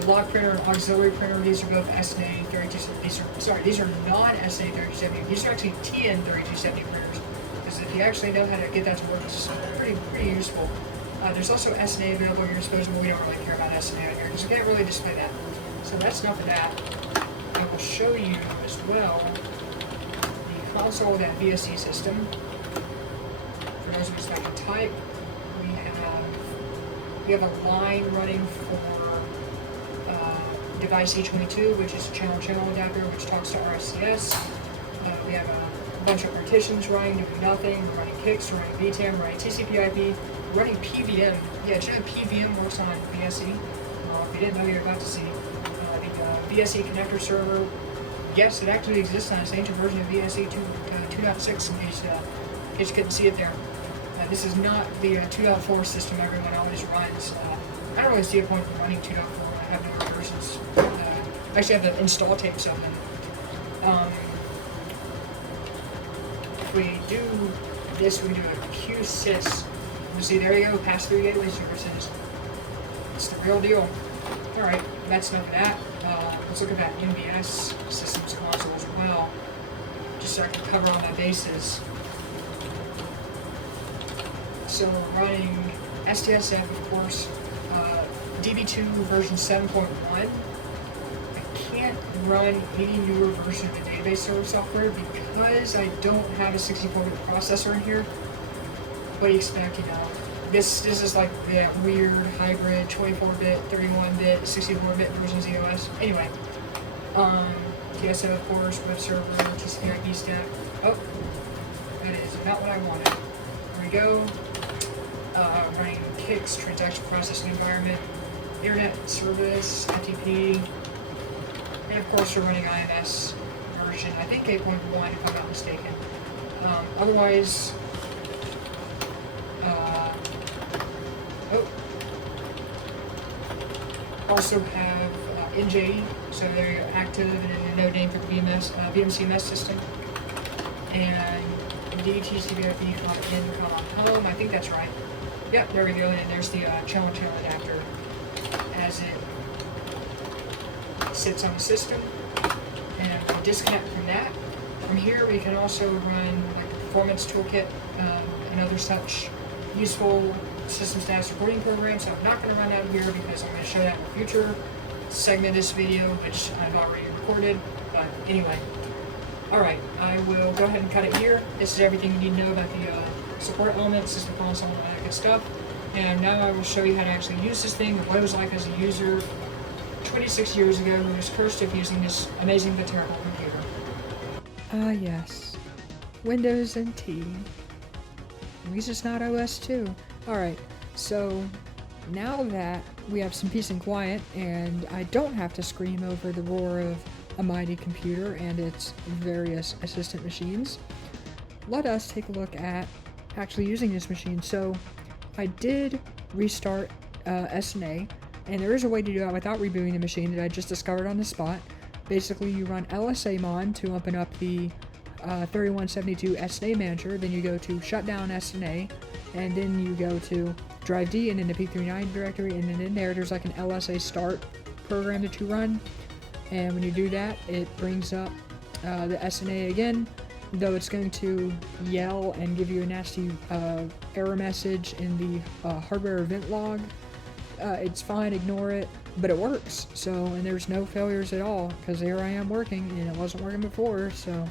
Log printer and auxiliary printer, these are both SNA 3270. These are non-SNA 3270. These are actually TN 3270 printers, because if you actually know how to get that to work, it's pretty useful. There's also SNA available at your disposal. We don't really care about SNA out here because we can't really display that. So that's enough of that. I will show you as well the console of that VSE system. For those of us that can type, we have a line running for device E22, which is a channel-channel adapter, which talks to RSCS. We have a bunch of partitions running, doing nothing. We're running kicks, we're running VTM, we're running TCP/IP, we're running PVM. Yeah, do you know PVM works on VSE? If you didn't know, you're about to see. The VSE connector server, yes, it actually exists on this ancient version of VSE 2.6 in case you couldn't see it there. This is not the 2.4 system everyone always runs. I don't really see a point in running 2.4. I have newer versions. I actually have the install tapes of them. If we do this, we do a QSys. You see, there you go, pass-through gateway services. It's the real deal. Alright, that's enough of that. Let's look at that MBS systems console as well, just so I can cover all my bases. So we're running STSF, of course, DB2 version 7.1. I can't run any newer version of the database server software because I don't have a 64-bit processor in here. What do you expect, you know? This is like that weird hybrid 24-bit, 31-bit, 64-bit version of ZOS. Anyway, TSO, of course, web server, TCP/IP stack. Oh, that is not what I wanted. There we go. Running kicks, transaction processing environment, internet service, FTP, and of course we're running IMS version, I think 8.1 if I'm not mistaken. Otherwise, also have NJE, so they're active and a node name for the VMCMS system, and DTCP/IP, in, home, I think that's right. Yep, there we go, and there's the channel-channel adapter as it sits on the system, and we disconnect from that. From here, we can also run like the performance toolkit and other such useful system status recording programs. So I'm not going to run out here because I'm going to show that in a future segment of this video, which I've already recorded. But anyway, alright, I will go ahead and cut it here. This is everything you need to know about the support elements, system console, and all that good stuff. And now I will show you how to actually use this thing, what it was like as a user 26 years ago who was cursed with using this amazing but terrible computer. Ah yes, Windows NT. At least it's not OS 2. Alright, so now that we have some peace and quiet and I don't have to scream over the roar of a mighty computer and its various assistant machines, let us take a look at actually using this machine. So I did restart SNA, and there is a way to do that without rebooting the machine that I just discovered on the spot. Basically, you run lsamon to open up the 3172 SNA manager, then you go to shutdown SNA, and then you go to drive D and in the P39 directory, and then in there's like an LSA start program that you run. And when you do that, it brings up the SNA again, though it's going to yell and give you a nasty error message in the hardware event log. It's fine, ignore it, but it works. So, and there's no failures at all, because here I am working, and it wasn't working before, so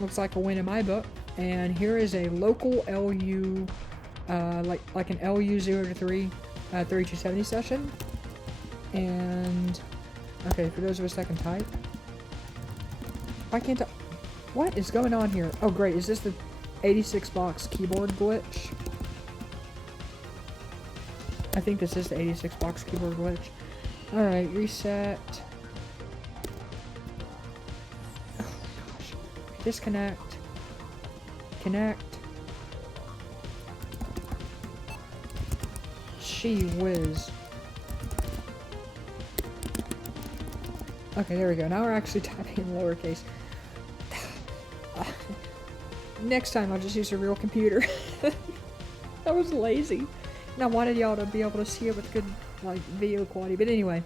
looks like a win in my book. And here is a local LU, like an LU 0 to 3 3270 session. And okay, for those of us that can type, why can't I? What is going on here? Oh great, is this the 86 box keyboard glitch? I think this is the 86 box keyboard glitch. Alright, reset. Oh gosh. Disconnect. Connect. Gee whiz. Okay, there we go. Now we're actually typing in lowercase. Next time I'll just use a real computer. That was lazy. And I wanted y'all to be able to see it with good, like, video quality. But anyway,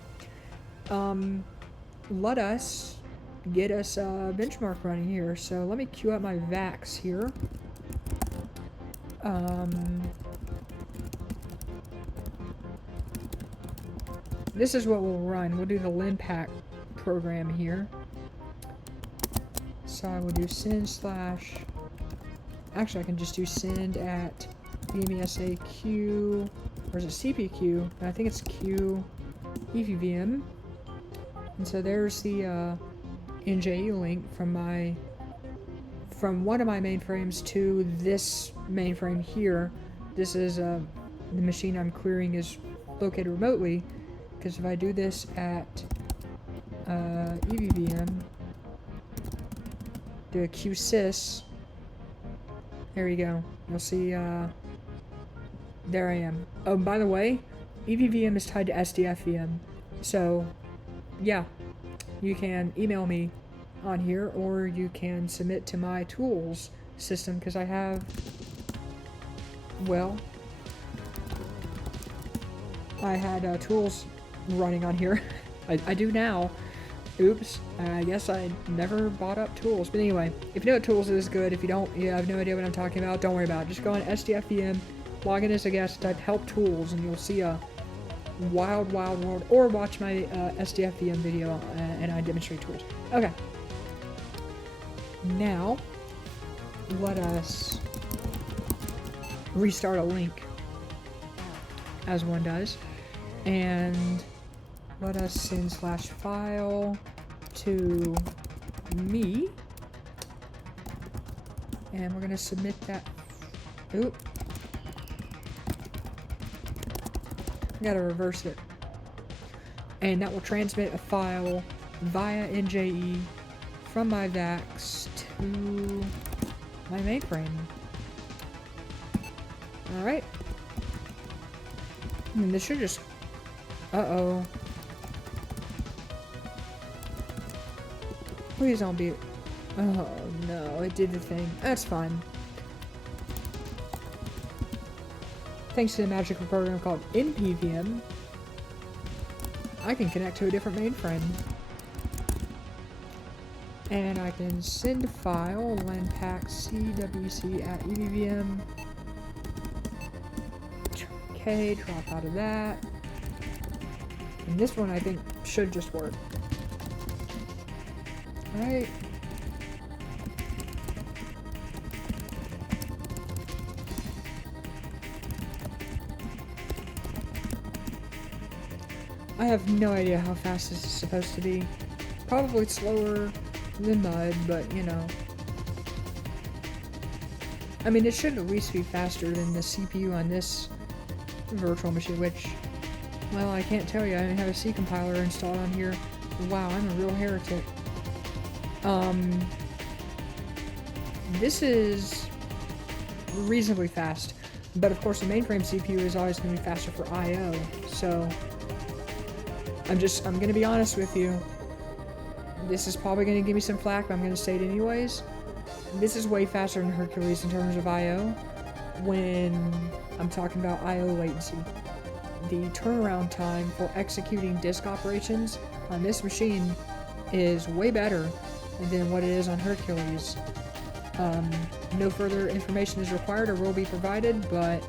let us get us a benchmark running here. So let me queue up my VAX here. This is what we'll run. We'll do the linpack program here. So I will do send slash, actually I can just do send at BMESAQ, or is it CPQ? I think it's Q EVVM. And so there's the NJE link from one of my mainframes to this mainframe here. This is the machine I'm querying is located remotely, because if I do this at EVVM, do a QSys, there you go. You'll see, there I am. Oh, by the way, EVVM is tied to SDFVM. So, yeah, you can email me on here, or you can submit to my tools system, because I have, well, I had tools running on here. I do now. Oops, I guess I never bought up tools. But anyway, if you know what tools is, good. If you don't, you have no idea what I'm talking about, don't worry about it. Just go on SDFVM, log in as a guest, type help tools, and you'll see a wild, wild world. Or watch my SDFVM video and I demonstrate tools. Okay. Now, let us restart a link, as one does, and let us send slash file to me, and we're going to submit that. Oop. I gotta reverse it. And that will transmit a file via NJE from my VAX to my mainframe. Alright. This should just... Uh-oh. Please don't be... Oh no, it did the thing. That's fine. Thanks to the magical program called NPVM, I can connect to a different mainframe. And I can send a file, linpack cwc at evvm. Okay, drop out of that. And this one I think should just work. Alright. I have no idea how fast this is supposed to be. Probably slower than mud, but you know. I mean, it should at least be faster than the CPU on this virtual machine, which Well, I can't tell you. I didn't have a C compiler installed on here. Wow, I'm a real heretic. This is reasonably fast, but of course the mainframe CPU is always going to be faster for I/O. So I'm going to be honest with you. This is probably going to give me some flack, but I'm going to say it anyways. This is way faster than Hercules in terms of I/O when I'm talking about I/O latency. The turnaround time for executing disk operations on this machine is way better than what it is on Hercules. No further information is required or will be provided, but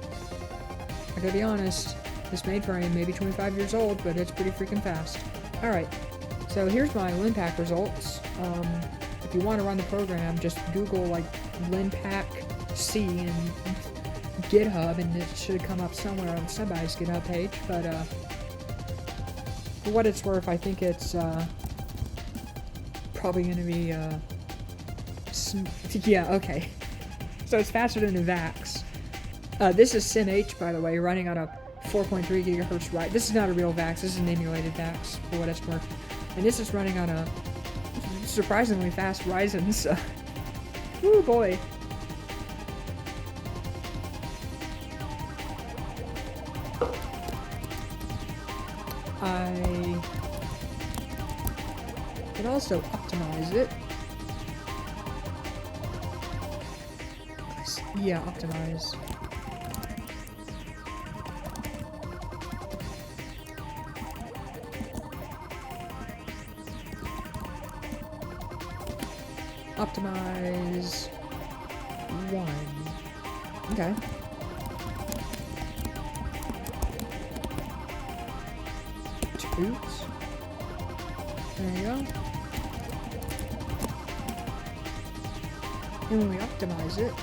I gotta be honest, this mainframe may be 25 years old, but it's pretty freaking fast. Alright, so here's my LinPack results. If you want to run the program, just Google like LinPack C and GitHub, and it should come up somewhere on somebody's GitHub page, but for what it's worth, I think it's probably going to be yeah, okay. So it's faster than the VAX. This is SimH, by the way, running on a 4.3 gigahertz write. This is not a real VAX, this is an emulated VAX, for what it's worth. And this is running on a surprisingly fast Ryzen, so... Woo boy. I can also optimize it. Yeah, optimize. Optimize 1. Okay. Oops. There you go. And when we optimize it,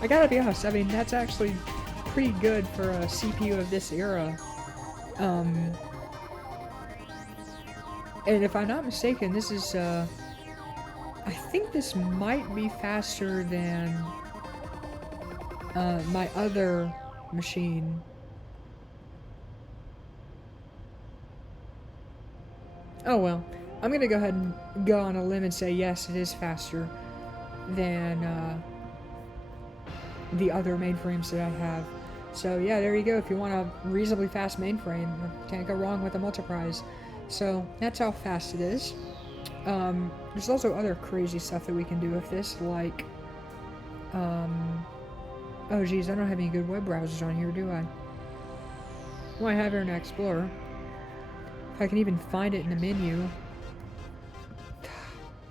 I gotta be honest, I mean, that's actually pretty good for a CPU of this era. And if I'm not mistaken, this is, I think this might be faster than, my other machine. Oh well, I'm gonna go ahead and go on a limb and say yes, it is faster than the other mainframes that I have. So yeah, there you go. If you want a reasonably fast mainframe, can't go wrong with a multiprise. So that's how fast it is. There's also other crazy stuff that we can do with this, like, oh geez, I don't have any good web browsers on here, do I? Well, I have Internet Explorer. If I can even find it in the menu.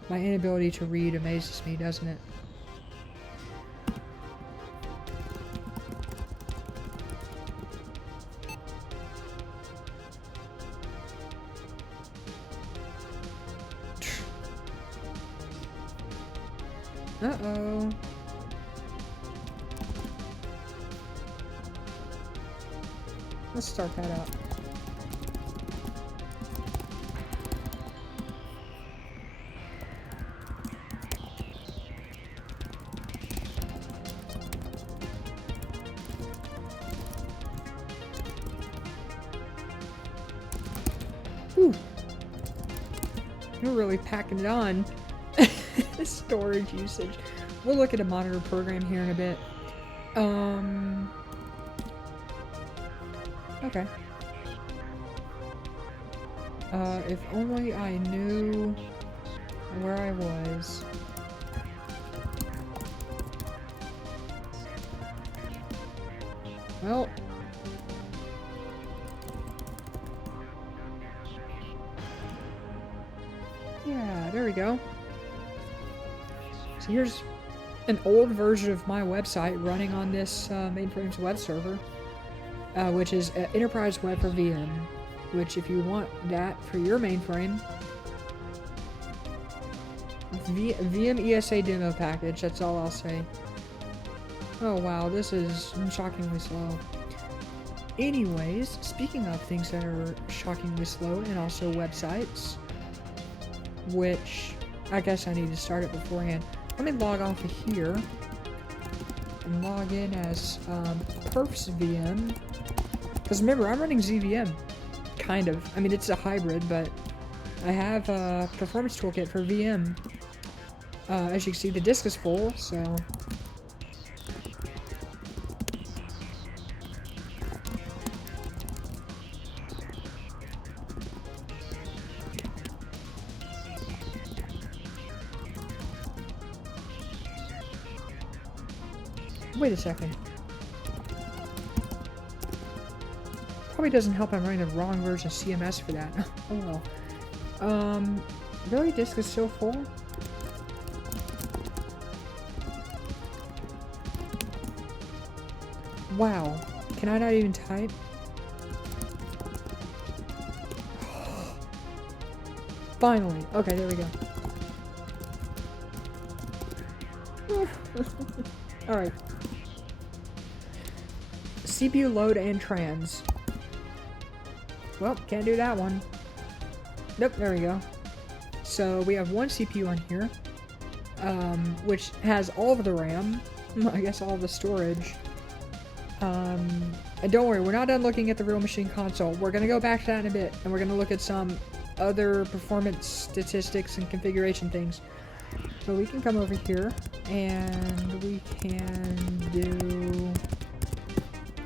My inability to read amazes me, doesn't it? Uh-oh. Let's start that up. Whew. You're really packing it on. Storage usage. We'll look at a monitor program here in a bit. Okay. If only I knew where I was. Well. Yeah, there we go. So here's an old version of my website running on this Mainframe's web server, which is Enterprise Web for VM, which if you want that for your mainframe, VM ESA demo package, that's all I'll say. Oh wow, this is shockingly slow. Anyways, speaking of things that are shockingly slow and also websites, which I guess I need to start it beforehand. Let me log off of here and log in as perfs VM Because remember, I'm running ZVM. Kind of. I mean, it's a hybrid, but I have a performance toolkit for VM. As you can see, the disk is full, so... Wait a second. Probably doesn't help I'm running the wrong version of CMS for that. Oh well. Really? Disk is so full? Wow. Can I not even type? Finally. Okay, there we go. Alright. CPU load and trans. Well, can't do that one. Nope, there we go. So we have one CPU on here, which has all of the RAM, I guess all of the storage. And don't worry, we're not done looking at the real machine console. We're going to go back to that in a bit, and we're going to look at some other performance statistics and configuration things. So we can come over here, and we can do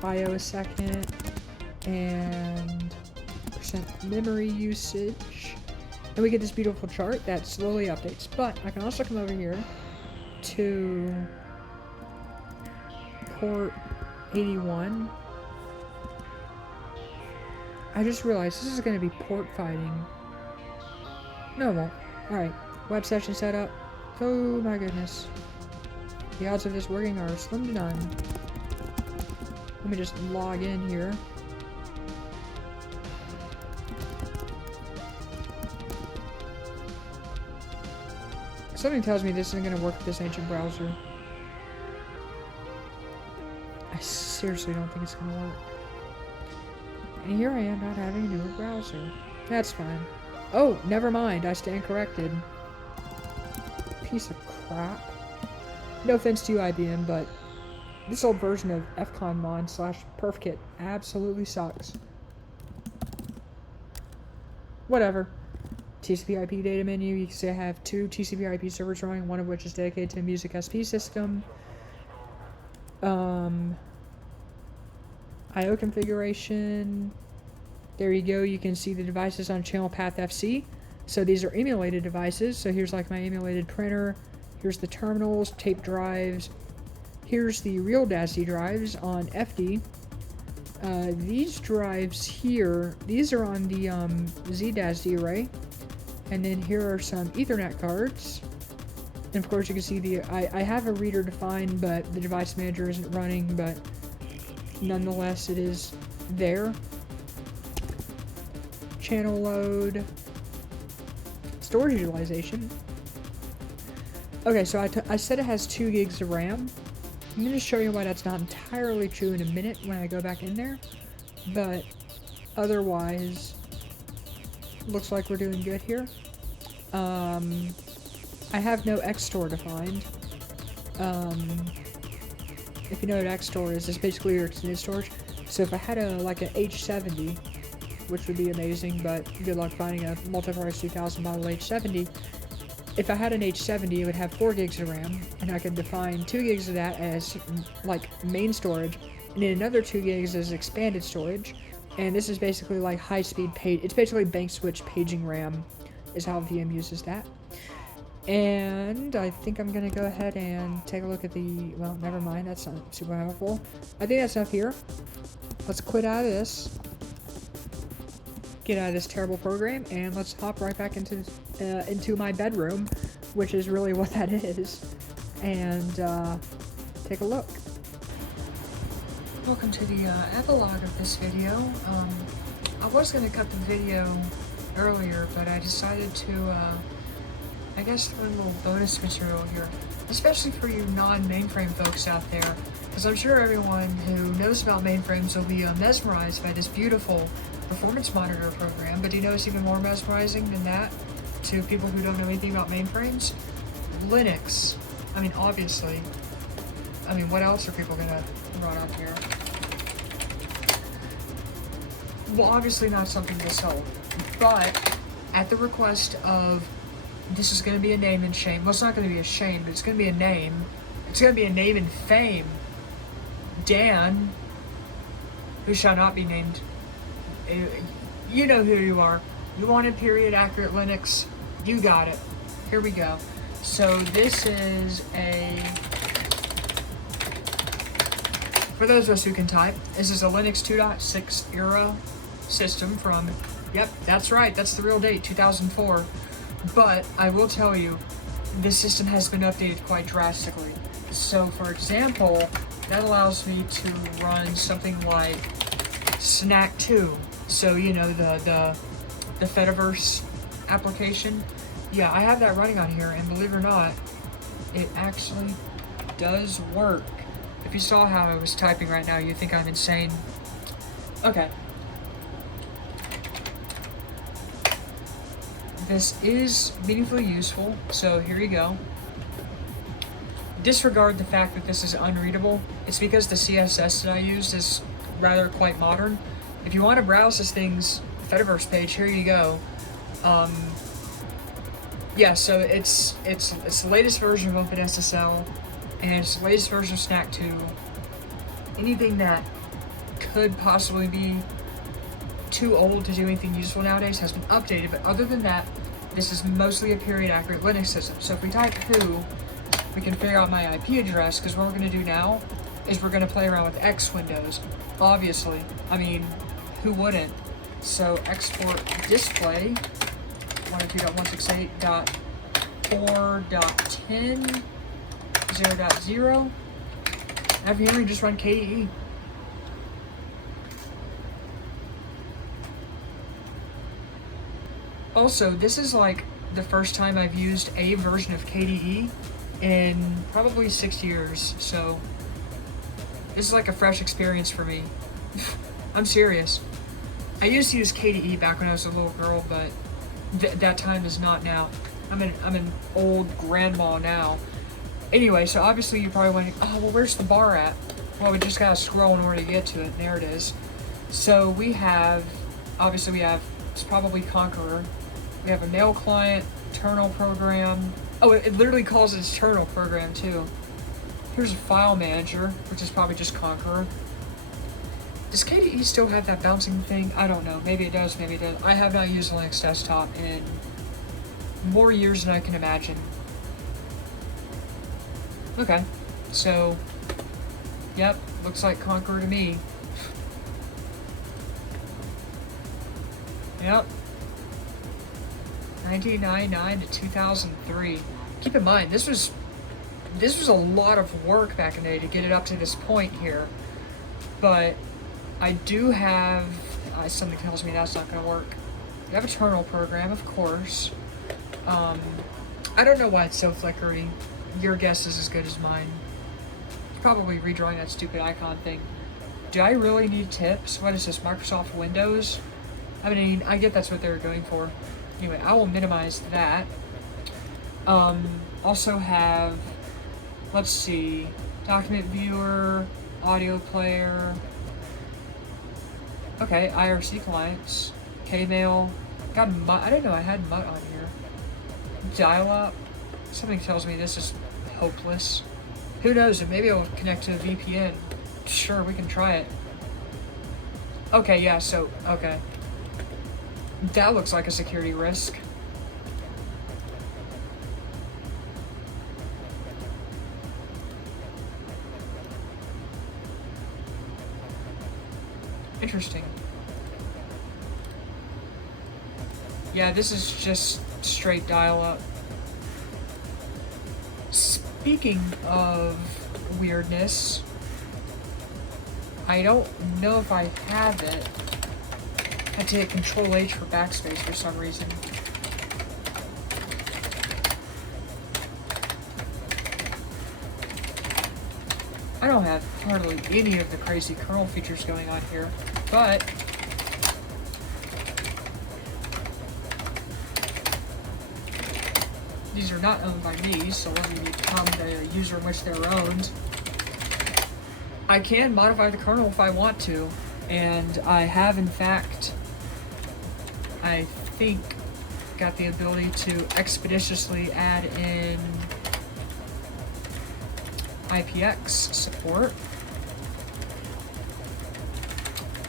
IO a second, and percent memory usage. And we get this beautiful chart that slowly updates. But I can also come over here to port 81. I just realized this is going to be port fighting. No, it won't. Alright, web session setup. Oh my goodness. The odds of this working are slim to none. Let me just log in here. Something tells me this isn't going to work with this ancient browser. I seriously don't think it's going to work. And here I am not having a newer browser. That's fine. Oh, never mind. I stand corrected. Piece of crap. No offense to you, IBM, but this old version of fconmon/perfkit absolutely sucks. Whatever. TCP/IP data menu. You can see I have two TCP/IP servers running, one of which is dedicated to a music SP system. IO configuration. There you go. You can see the devices on channel path FC. So these are emulated devices. So here's like my emulated printer. Here's the terminals, tape drives. Here's the real DASD drives on FD. These drives here, these are on the ZDASD array. And then here are some Ethernet cards. And of course you can see the, I have a reader defined, but the device manager isn't running, but nonetheless it is there. Channel load. Storage utilization. Okay, so I said it has 2 gigs of RAM. I'm going to show you why that's not entirely true in a minute when I go back in there. But otherwise, looks like we're doing good here. I have no XStore defined. If you know what XStore is, it's basically your extended storage. So if I had like an H70, which would be amazing, but good luck finding a multi-price 2000 model H70. If I had an H70, it would have 4 gigs of RAM, and I could define 2 gigs of that as like main storage, and then another 2 gigs as expanded storage. And this is basically like high-speed page. It's basically bank switch paging RAM, is how VM uses that. And I think I'm gonna go ahead and take a look at the. Well, never mind. That's not super helpful. I think that's enough here. Let's quit out of this. Get out of this terrible program, and let's hop right back into my bedroom, which is really what that is, and take a look. Welcome to the epilogue of this video. I was going to cut the video earlier, but I decided to, I guess, throw a little bonus material here, especially for you non-mainframe folks out there, because I'm sure everyone who knows about mainframes will be mesmerized by this beautiful performance monitor program, but do you know it's even more mesmerizing than that to people who don't know anything about mainframes? Linux. I mean, obviously. I mean, what else are people gonna run up here? well, obviously not something to sell, but at the request of, this is going to be a name and shame. Well, it's not going to be a shame, but it's going to be a name. It's going to be a name and fame. Dan, who shall not be named. You know who you are. You wanted period accurate Linux. You got it. Here we go. So this is a, for those of us who can type, this is a Linux 2.6 era system from, yep, that's right, that's the real date, 2004. But I will tell you, this system has been updated quite drastically. So for example, that allows me to run something like Snack 2. So you know, the Fediverse application. Yeah, I have that running on here, and believe it or not, it actually does work. If you saw how I was typing right now, you'd think I'm insane. Okay. This is meaningfully useful, so here you go. Disregard the fact that this is unreadable. It's because the CSS that I used is rather quite modern. If you want to browse this thing's Fediverse page, here you go. Yeah, so it's the latest version of OpenSSL, and it's the latest version of Snack 2. Anything that could possibly be too old to do anything useful nowadays has been updated, but other than that, this is mostly a period accurate Linux system. So if we type who, we can figure out my IP address, because what we're going to do now is we're going to play around with X windows. Obviously, I mean, who wouldn't? So export display 102.168.4.10 0.0. Every here, just run KDE. Also, this is like the first time I've used a version of KDE in probably 6 years, so this is like a fresh experience for me. I'm serious. I used to use KDE back when I was a little girl, but that time is not now. I'm an old grandma now. Anyway, so obviously you're probably wondering, oh, well, where's the bar at? Well, we just gotta scroll in order to get to it, and there it is. So we have, obviously we have, it's probably Conqueror. We have a mail client, terminal program. Oh, it literally calls it its terminal program too. Here's a file manager, which is probably just Conqueror. Does KDE still have that bouncing thing? I don't know. Maybe it does, maybe it doesn't. I have not used Linux desktop in more years than I can imagine. Okay, so, yep, looks like Conqueror to me. Yep. 1999 to 2003. Keep in mind, this was a lot of work back in the day to get it up to this point here. But I do have, something tells me that's not going to work. You have a terminal program, of course. I don't know why it's so flickery. Your guess is as good as mine. Probably redrawing that stupid icon thing. Do I really need tips? What is this, Microsoft Windows? I mean, I get that's what they were going for. Anyway, I will minimize that. Also have, let's see, document viewer, audio player. Okay, IRC clients, Kmail. Got MUT. I didn't know I had MUT on here. Dial-up. Something tells me this is hopeless. Who knows? Maybe it'll connect to a VPN. Sure, we can try it. Okay, yeah. So okay. That looks like a security risk. Interesting. Yeah, this is just straight dial-up. Speaking of weirdness, I don't know if I have it. I had to hit Control H for backspace for some reason. I don't have hardly any of the crazy kernel features going on here, but these are not owned by me, so let me become the user in which they're owned. I can modify the kernel if I want to. And I have, in fact, I think, got the ability to expeditiously add in IPX support.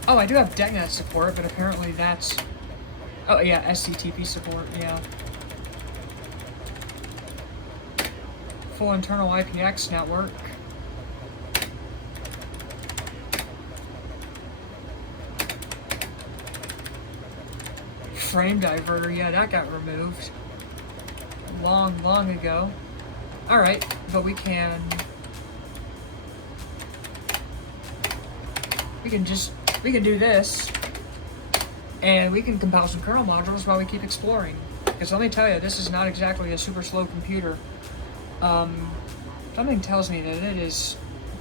Oh, I do have DECnet support, but apparently that's... Oh, yeah, SCTP support, yeah. Full internal IPX network. Frame diverter, yeah, that got removed long ago. Alright, but we can do this, and we can compile some kernel modules while we keep exploring. Because let me tell you, this is not exactly a super slow computer. Something tells me that it is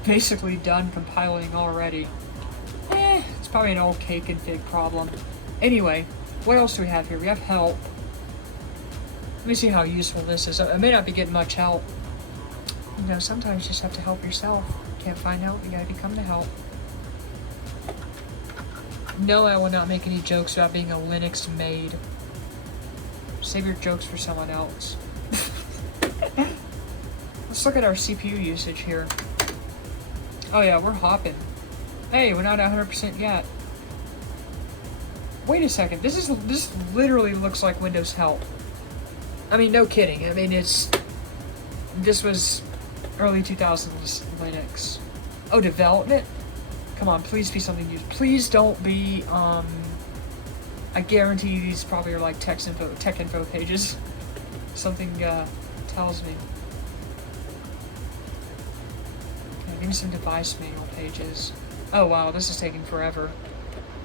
basically done compiling already. It's probably an old cake and fig problem. Anyway, what else do we have here? We have help. Let me see how useful this is. I may not be getting much help. You know, sometimes you just have to help yourself. Can't find help, you gotta become the help. No, I will not make any jokes about being a Linux maid. Save your jokes for someone else. Let's look at our CPU usage here. Oh yeah, we're hopping. Hey, we're not at 100% yet. Wait a second, this literally looks like Windows Help. I mean, no kidding. I mean, this was early 2000s Linux. Oh, development? Come on, please be something used. Please don't be, I guarantee these probably are like tech info pages. Something, tells me. Okay, give me some device manual pages. Oh wow, this is taking forever.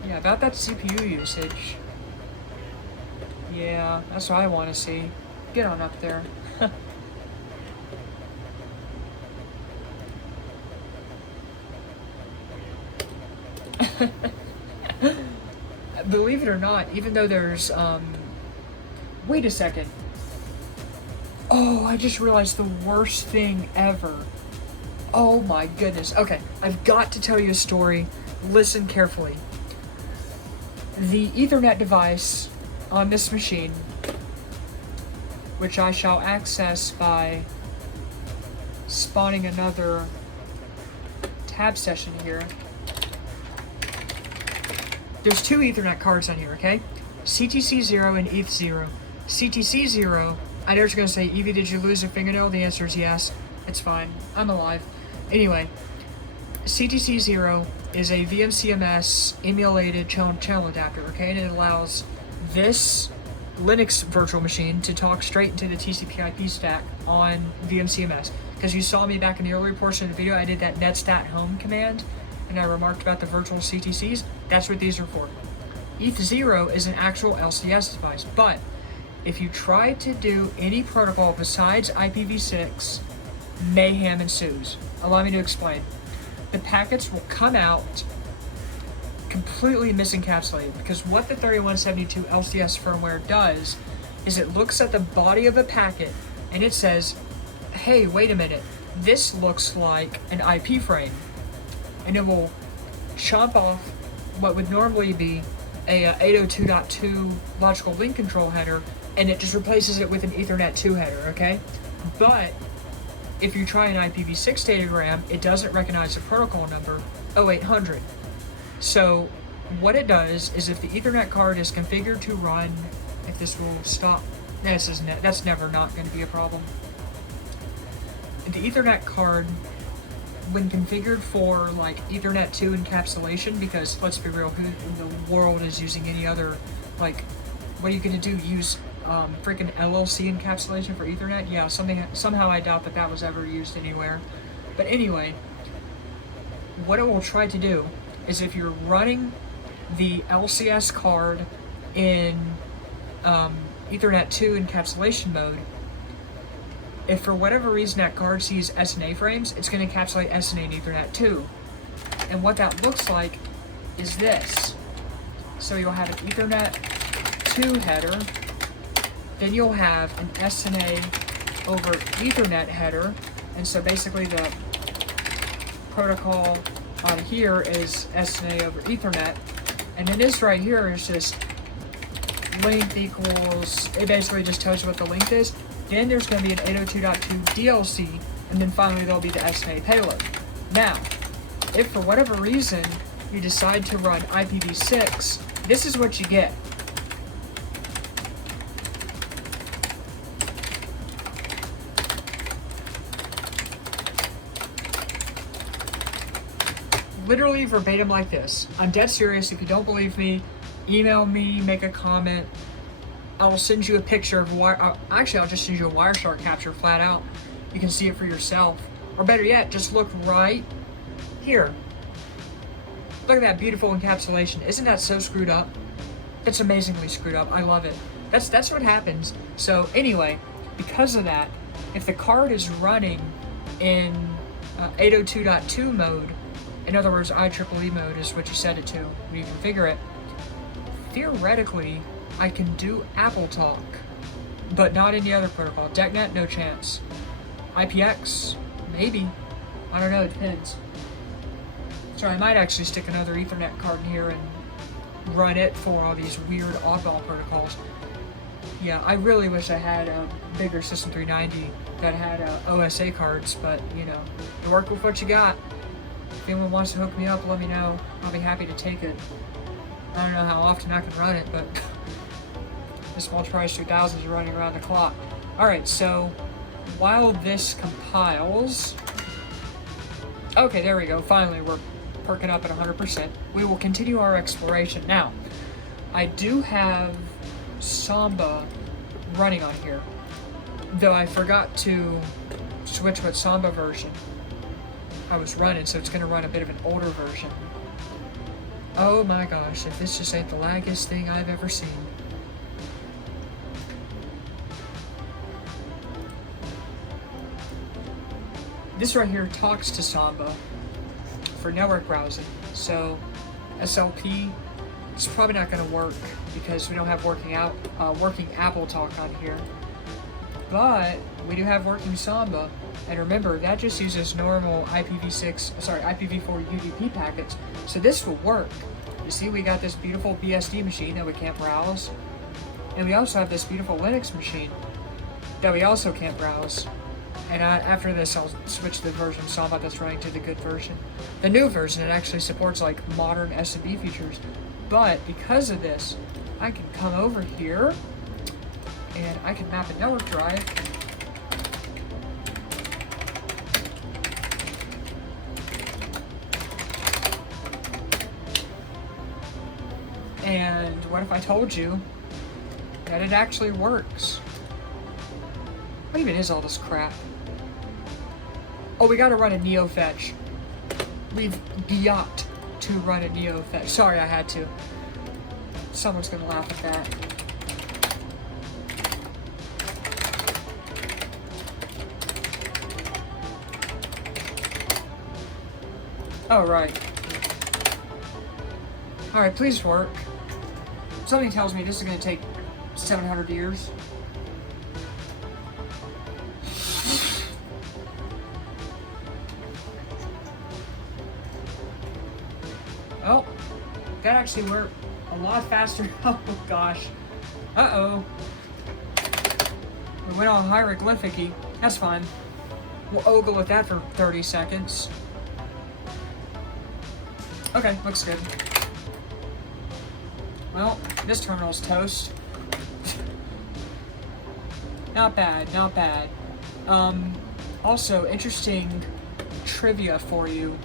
Yeah, about that CPU usage. Yeah, that's what I want to see. Get on up there. Believe it or not, even though there's, wait a second. Oh, I just realized the worst thing ever. Oh my goodness. Okay, I've got to tell you a story. Listen carefully. The Ethernet device on this machine, which I shall access by spawning another tab session here. There's two Ethernet cards on here, okay? CTC0 and ETH0. CTC0, I know you're going to say, Evie, did you lose a fingernail? The answer is yes. It's fine. I'm alive. Anyway, CTC0 is a VMCMS emulated channel adapter, okay? And it allows this Linux virtual machine to talk straight into the TCP/IP stack on VMCMS. Because you saw me back in the earlier portion of the video, I did that netstat home command, and I remarked about the virtual CTCs. That's what these are for. ETH0 is an actual LCS device, but if you try to do any protocol besides IPv6, mayhem ensues. Allow me to explain. The packets will come out completely misencapsulated, because what the 3172 LCS firmware does is it looks at the body of a packet and it says, hey, wait a minute, this looks like an IP frame. And it will chomp off what would normally be a 802.2 logical link control header, and it just replaces it with an Ethernet 2 header, okay? But if you try an IPv6 datagram, it doesn't recognize the protocol number 0800. So what it does is if the Ethernet card is configured to run, if this will stop, that's never not going to be a problem. The Ethernet card, when configured for like Ethernet 2 encapsulation, because let's be real, who in the world is using any other, like, what are you going to do? Use freaking LLC encapsulation for Ethernet? Yeah, somehow I doubt that was ever used anywhere. But anyway, what it will try to do is if you're running the LCS card in Ethernet 2 encapsulation mode, if for whatever reason that card sees SNA frames, it's going to encapsulate SNA in Ethernet 2. And what that looks like is this. So you'll have an Ethernet 2 header, then you'll have an SNA over Ethernet header, and so basically the protocol here is SNA over Ethernet, and then this right here is just length equals, it basically just tells you what the length is. Then there's going to be an 802.2 DLC, and then finally there'll be the SNA payload. Now, if for whatever reason you decide to run IPv6, this is what you get. Literally verbatim like this. I'm dead serious. If you don't believe me, email me, make a comment. I'll send you a picture of actually, I'll just send you a Wireshark capture flat out. You can see it for yourself. Or better yet, just look right here. Look at that beautiful encapsulation. Isn't that so screwed up? It's amazingly screwed up. I love it. That's what happens. So anyway, because of that, if the card is running in 802.2 mode, in other words, IEEE mode is what you set it to when you configure it, theoretically, I can do Apple Talk, but not any other protocol. DECnet, no chance. IPX, maybe. I don't know, it depends. So I might actually stick another Ethernet card in here and run it for all these weird oddball protocols. Yeah, I really wish I had a bigger System 390 that had OSA cards, but you know, you work with what you got. If anyone wants to hook me up, let me know. I'll be happy to take it. I don't know how often I can run it, but this Multiprise 3000 is running around the clock. Alright, so while this compiles... Okay, there we go. Finally, we're perking up at 100%. We will continue our exploration. Now, I do have Samba running on here, though I forgot to switch what Samba version I was running, so it's going to run a bit of an older version. Oh my gosh, if this just ain't the laggiest thing I've ever seen. This right here talks to Samba for network browsing, so SLP is probably not going to work because we don't have working Apple Talk on here. But we do have working Samba, and remember that just uses normal IPv4 UDP packets, so this will work. You see, we got this beautiful BSD machine that we can't browse, and we also have this beautiful Linux machine that we also can't browse. And after this, I'll switch the version of Samba that's running to the good version. The new version, it actually supports like modern SMB features, but because of this, I can come over here and I can map a network drive. And what if I told you that it actually works? What even is all this crap? Oh, we gotta run a neo fetch. We've got to run a neo fetch. Sorry, I had to. Someone's gonna laugh at that. Oh, right. Alright, please work. Something tells me this is going to take 700 years. Oh, that actually worked a lot faster. Oh gosh. Uh-oh. We went all hieroglyphic-y. That's fine. We'll ogle with that for 30 seconds. Okay, looks good. Well, this terminal's toast. Not bad, not bad. Also, interesting trivia for you.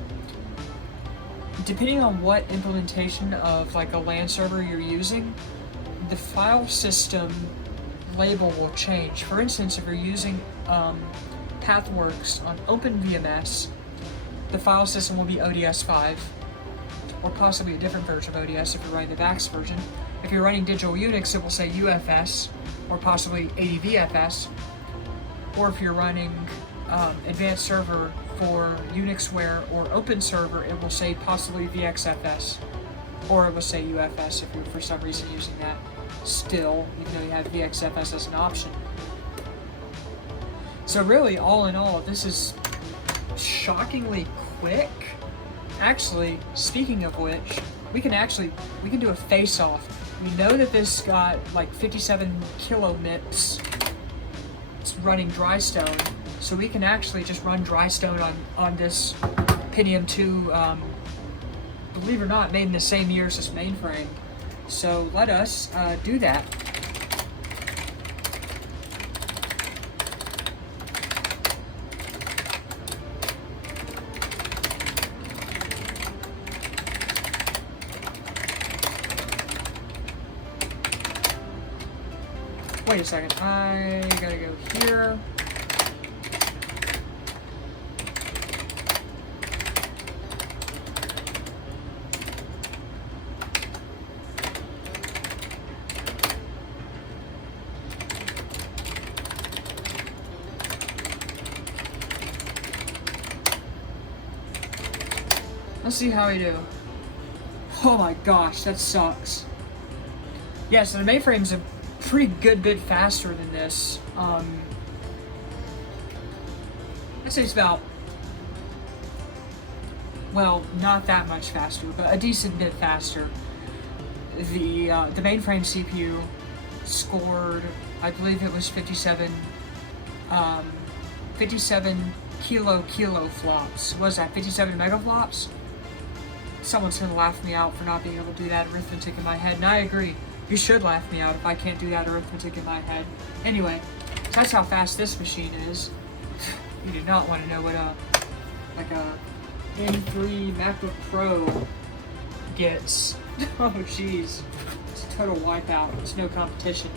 Depending on what implementation of like a LAN server you're using, the file system label will change. For instance, if you're using PathWorks on OpenVMS, the file system will be ODS5, or possibly a different version of ODS if you're running the VAX version. If you're running Digital Unix, it will say UFS, or possibly ADVFS. Or if you're running Advanced Server for Unixware or Open Server, it will say possibly VXFS, or it will say UFS if you're for some reason using that still, even though you have VXFS as an option. So really, all in all, this is shockingly quick. Actually, speaking of which, we can do a face-off. We know that this got like 57 kilo MIPS. It's running dry stone, so we can actually just run dry stone on this Pentium 2, believe it or not, made in the same year as this mainframe. So let us do that. Wait a second, I gotta go here. Let's see how we do. Oh my gosh, that sucks. Yeah, so the mainframe's a pretty good bit faster than this. I'd say it's about, well, not that much faster, but a decent bit faster. The mainframe CPU scored, I believe it was 57 kilo flops. What was that, 57 megaflops? Someone's gonna laugh me out for not being able to do that arithmetic in my head, and I agree. You should laugh me out if I can't do that arithmetic in my head. Anyway, so that's how fast this machine is. You do not want to know what a M3 MacBook Pro gets. Oh jeez, it's a total wipeout. It's no competition.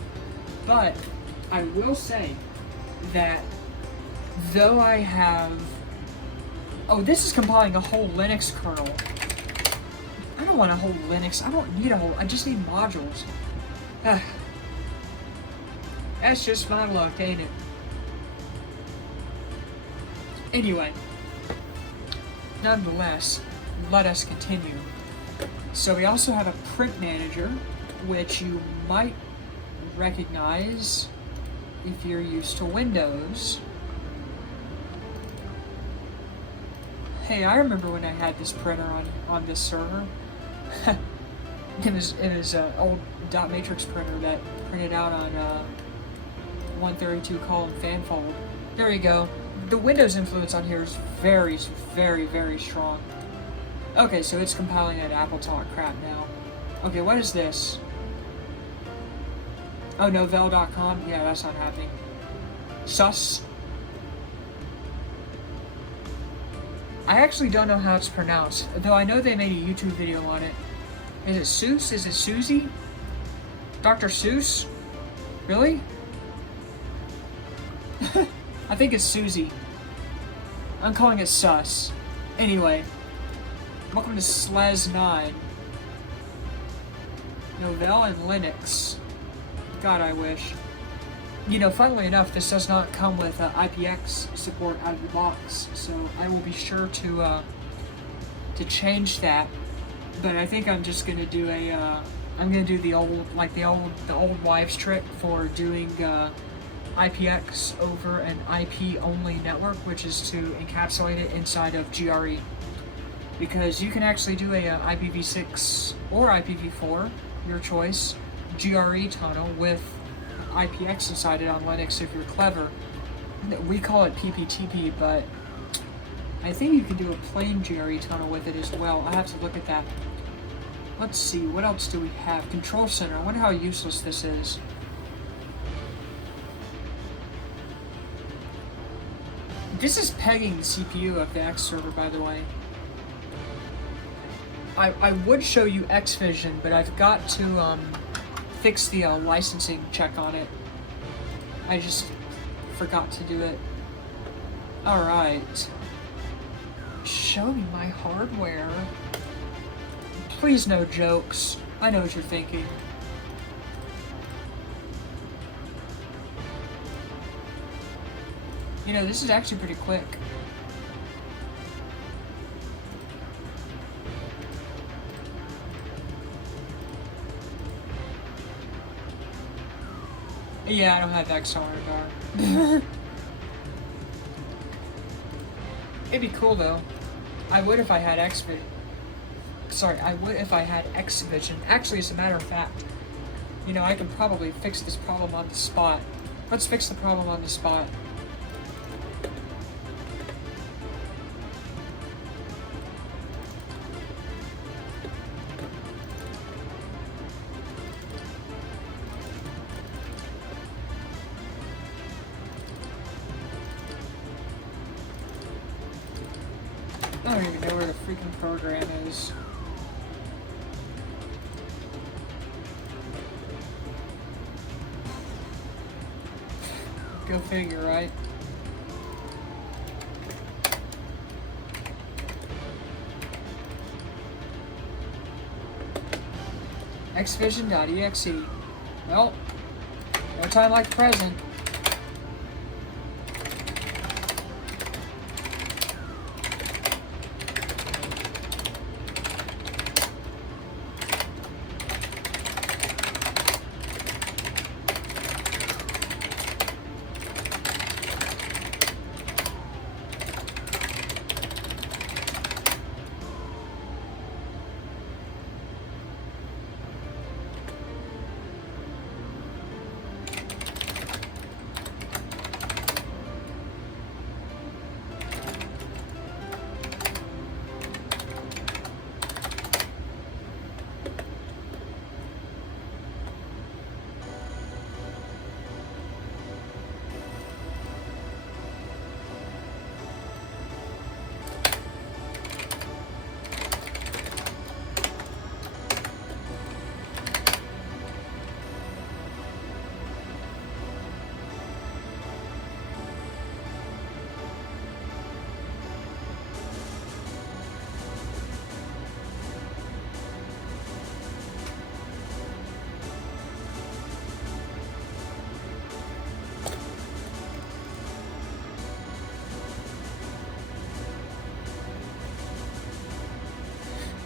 But I will say that though I have, oh, this is compiling a whole Linux kernel. I don't want a whole Linux. I don't need a whole. I just need modules. That's just my luck, ain't it? Anyway, nonetheless, let us continue. So we also have a print manager, which you might recognize if you're used to Windows. Hey, I remember when I had this printer on this server. It was an old dot matrix printer that printed out on 132 column fanfold. There you go. The Windows influence on here is very, very, very strong. Okay, so it's compiling that Apple Talk crap now. Okay, what is this? Oh, Novell.com? Yeah, that's not happening. SuSE? I actually don't know how it's pronounced, though I know they made a YouTube video on it. Is it SuSE? Is it SuSE? Dr. Seuss? Really? I think it's SuSE. I'm calling it SuSE. Anyway, welcome to SLES 9. Novell and Linux. God, I wish. You know, funnily enough, this does not come with IPX support out of the box, so I will be sure to change that. But I think I'm just gonna do I'm gonna do the old wives' trick for doing IPX over an IP-only network, which is to encapsulate it inside of GRE. Because you can actually do a IPv6 or IPv4, your choice, GRE tunnel with IPX inside it on Linux if you're clever. We call it PPTP, but I think you can do a plain GRE tunnel with it as well. I have to look at that. Let's see, what else do we have? Control center. I wonder how useless this is. This is pegging the CPU of the X server, by the way. I would show you Xvision, but I've got to fix the licensing check on it. I just forgot to do it. Alright. Show me my hardware. Please, no jokes. I know what you're thinking. You know, this is actually pretty quick. Yeah, I don't have XR bar. It'd be cool though. I would if I had Xvision. Sorry, I would if I had Xvision. Actually, as a matter of fact, you know, I could probably fix this problem on the spot. Let's fix the problem on the spot. I don't even know where the freaking program is. Go figure, right? Xvision.exe. Well, no time like the present.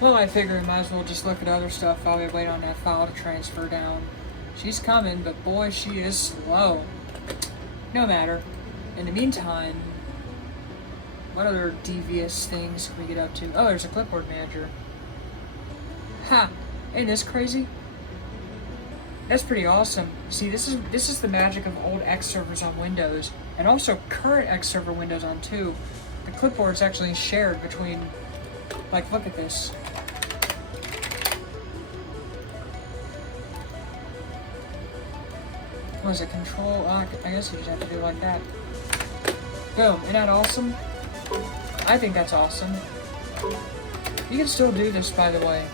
Well, I figure we might as well just look at other stuff while we wait on that file to transfer down. She's coming, but boy, she is slow. No matter. In the meantime, what other devious things can we get up to? Oh, there's a clipboard manager. Ha! Ain't this crazy? That's pretty awesome. See, this is the magic of old X servers on Windows, and also current X server Windows on 2. The clipboard's actually shared between, like, look at this. What is it, control? I guess you just have to do it like that. Boom, isn't that awesome? I think that's awesome. You can still do this, by the way.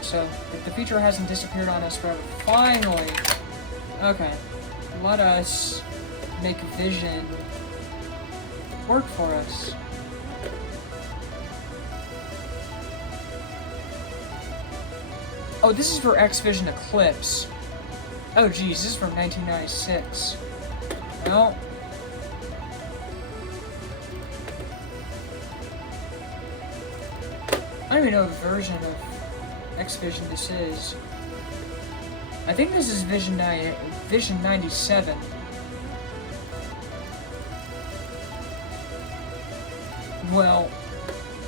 So, if the feature hasn't disappeared on us forever, finally! Okay, let us make Vision work for us. Oh, this is for Xvision Eclipse. Oh geez, this is from 1996. Well, I don't even know what version of Xvision this is. I think this is Vision 97. Well,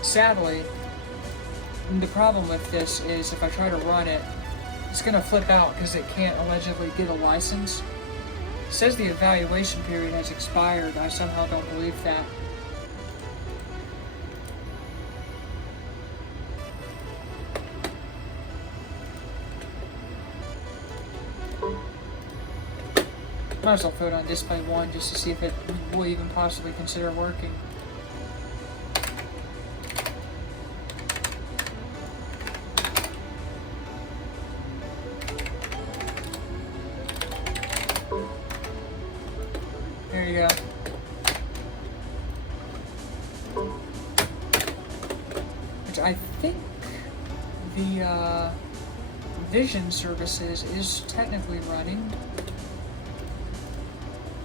sadly, the problem with this is if I try to run it, it's going to flip out because it can't allegedly get a license. It says the evaluation period has expired. I somehow don't believe that. Might as well throw it on display 1 just to see if it will even possibly consider working. There you go. Which I think the Vision services is technically running.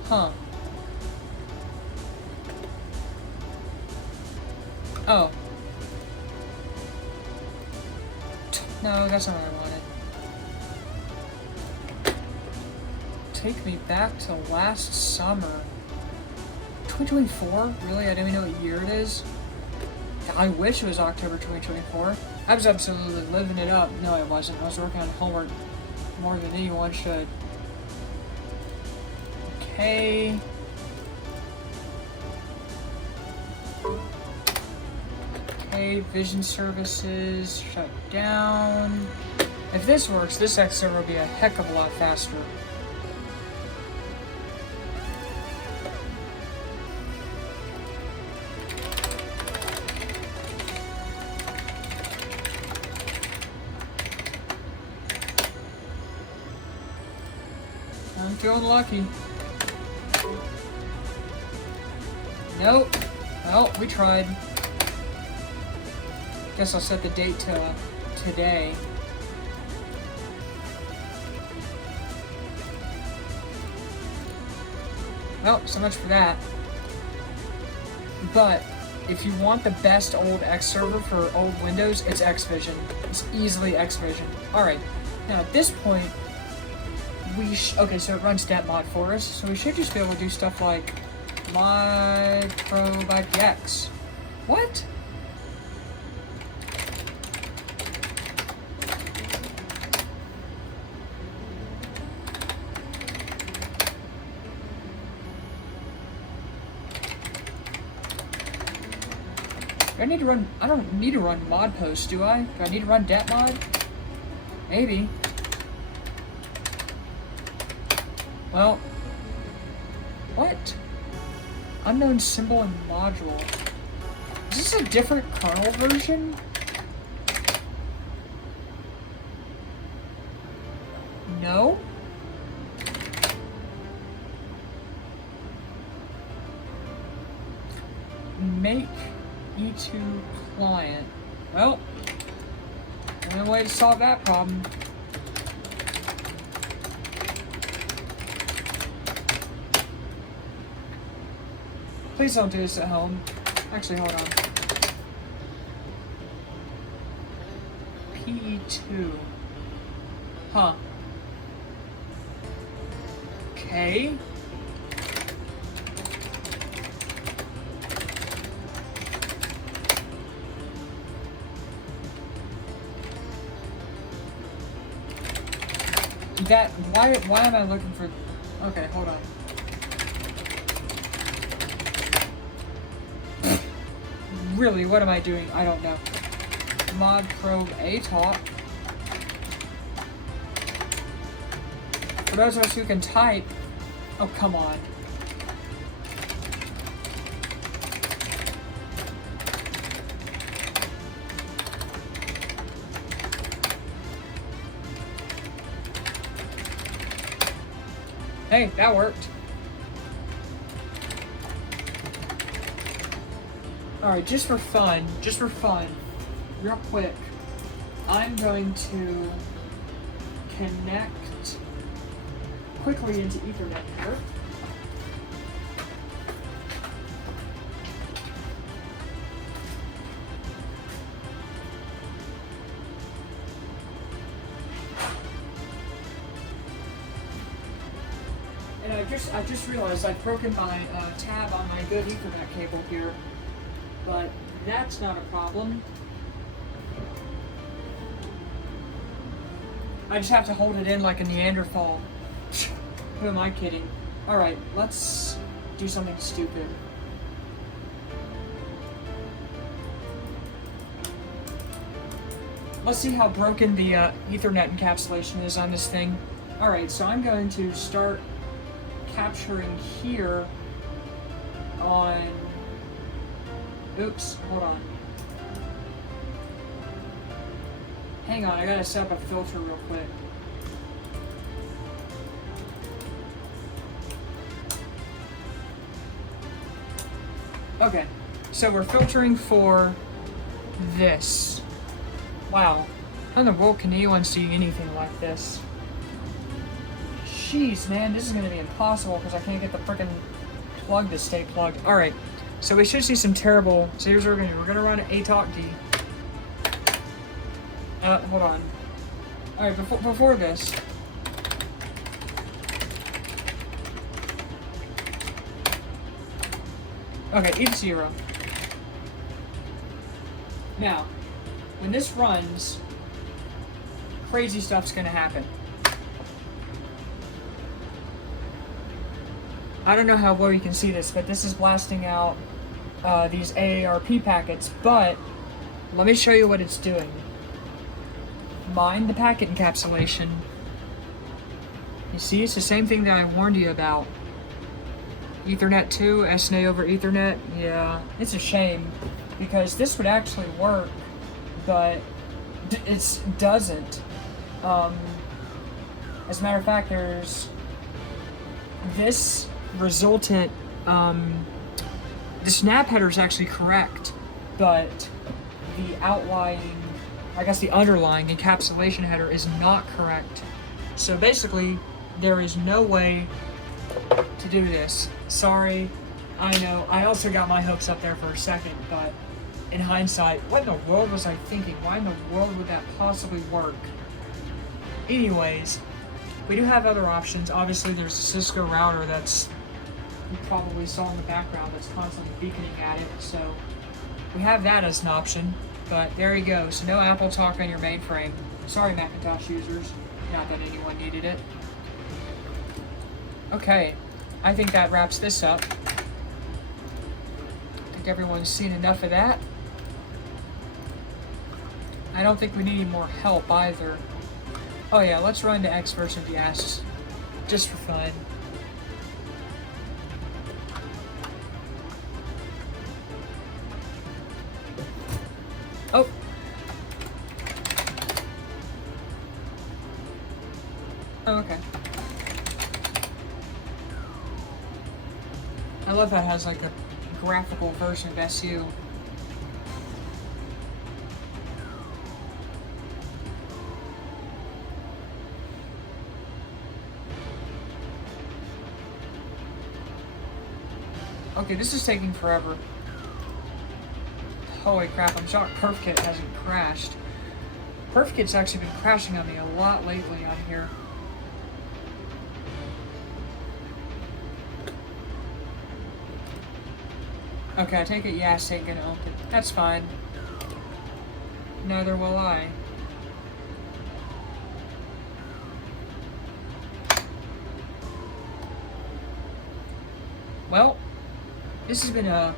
Huh. Oh. No, that's not what I wanted. Take me back to last summer. 2024? Really? I don't even know what year it is. I wish it was October 2024. I was absolutely living it up. No, I wasn't. I was working on homework more than anyone should. Okay. Okay, vision services shut down. If this works, this X server will be a heck of a lot faster. I'm feeling lucky. Nope. Well, we tried. Guess I'll set the date to today. Well, so much for that. But if you want the best old X server for old Windows, it's Xvision. It's easily Xvision. Alright, now at this point, okay, so it runs DepMod for us, so we should just be able to do stuff like Mainframe IPX. What? I don't need to run mod post, do I? Do I need to run DepMod? Maybe. Well, what? Unknown symbol and module. Is this a different kernel version? No? Make E2 client. Well, no way to solve that problem. Please don't do this at home. Actually, hold on. PE2. Huh. Okay. Why am I looking for... Okay, hold on. Really, what am I doing? I don't know. Mod probe ATOP. For those of us who can type... Oh, come on. Hey, that worked. Alright, just for fun, real quick, I'm going to connect quickly into Ethernet here. And I just realized I've broken my tab on my good Ethernet cable here. But that's not a problem. I just have to hold it in like a Neanderthal. Who am I kidding? Alright, let's do something stupid. Let's see how broken the Ethernet encapsulation is on this thing. Alright, so I'm going to start capturing here on... Oops, hold on. Hang on, I gotta set up a filter real quick. Okay, so we're filtering for this. Wow, how in the world can anyone see anything like this? Jeez, man, this is gonna be impossible because I can't get the frickin' plug to stay plugged. Alright. So we should see some terrible. So here's what we're gonna do. We're gonna run ATOP D. Hold on. All right, before this. Okay, it's 0. Now, when this runs, crazy stuff's gonna happen. I don't know how well you can see this, but this is blasting out these AARP packets, but let me show you what it's doing. Mind the packet encapsulation. You see, it's the same thing that I warned you about. Ethernet 2, SNA over Ethernet. Yeah, it's a shame because this would actually work, but it doesn't. As a matter of fact, there's this resultant, the snap header is actually correct, but the outlying, I guess the underlying encapsulation header is not correct. So basically, there is no way to do this. Sorry, I know. I also got my hopes up there for a second, but in hindsight, what in the world was I thinking? Why in the world would that possibly work? Anyways, we do have other options. Obviously, there's a Cisco router that's, you probably saw in the background, that's constantly beaconing at it. So we have that as an option, but there you go. So no Apple Talk on your mainframe. Sorry, Macintosh users. Not that anyone needed it. Okay, I think that wraps this up. I think everyone's seen enough of that. I don't think we need any more help either. Oh yeah, let's run to X version of Yes, just for fun. Oh. Oh, okay. I love how it has like a graphical version of SU. Okay, this is taking forever. Holy crap, I'm shocked PerfKit hasn't crashed. PerfKit's actually been crashing on me a lot lately on here. Okay, I take it Yes ain't gonna open. That's fine. Neither will I. Well, this has been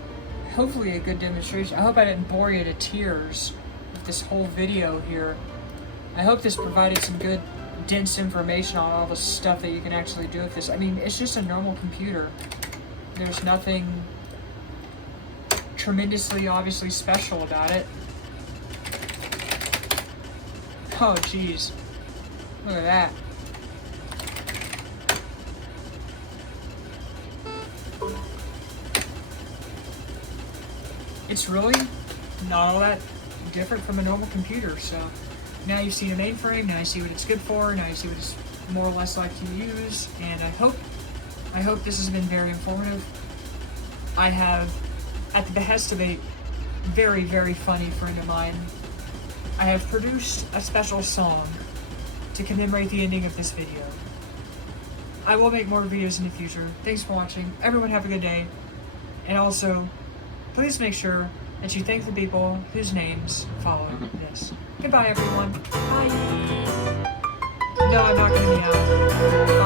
hopefully a good demonstration. I hope I didn't bore you to tears with this whole video here. I hope this provided some good, dense information on all the stuff that you can actually do with this. I mean, it's just a normal computer. There's nothing tremendously, obviously special about it. Oh, jeez. Look at that. It's really not all that different from a normal computer, so now you've seen a mainframe, now you see what it's good for, now you see what it's more or less like to use, and I hope this has been very informative. I have, at the behest of a very, very funny friend of mine, I have produced a special song to commemorate the ending of this video. I will make more videos in the future. Thanks for watching. Everyone have a good day. And also, please make sure that you thank the people whose names follow this. Goodbye, everyone. Bye. No, I'm not going to meow.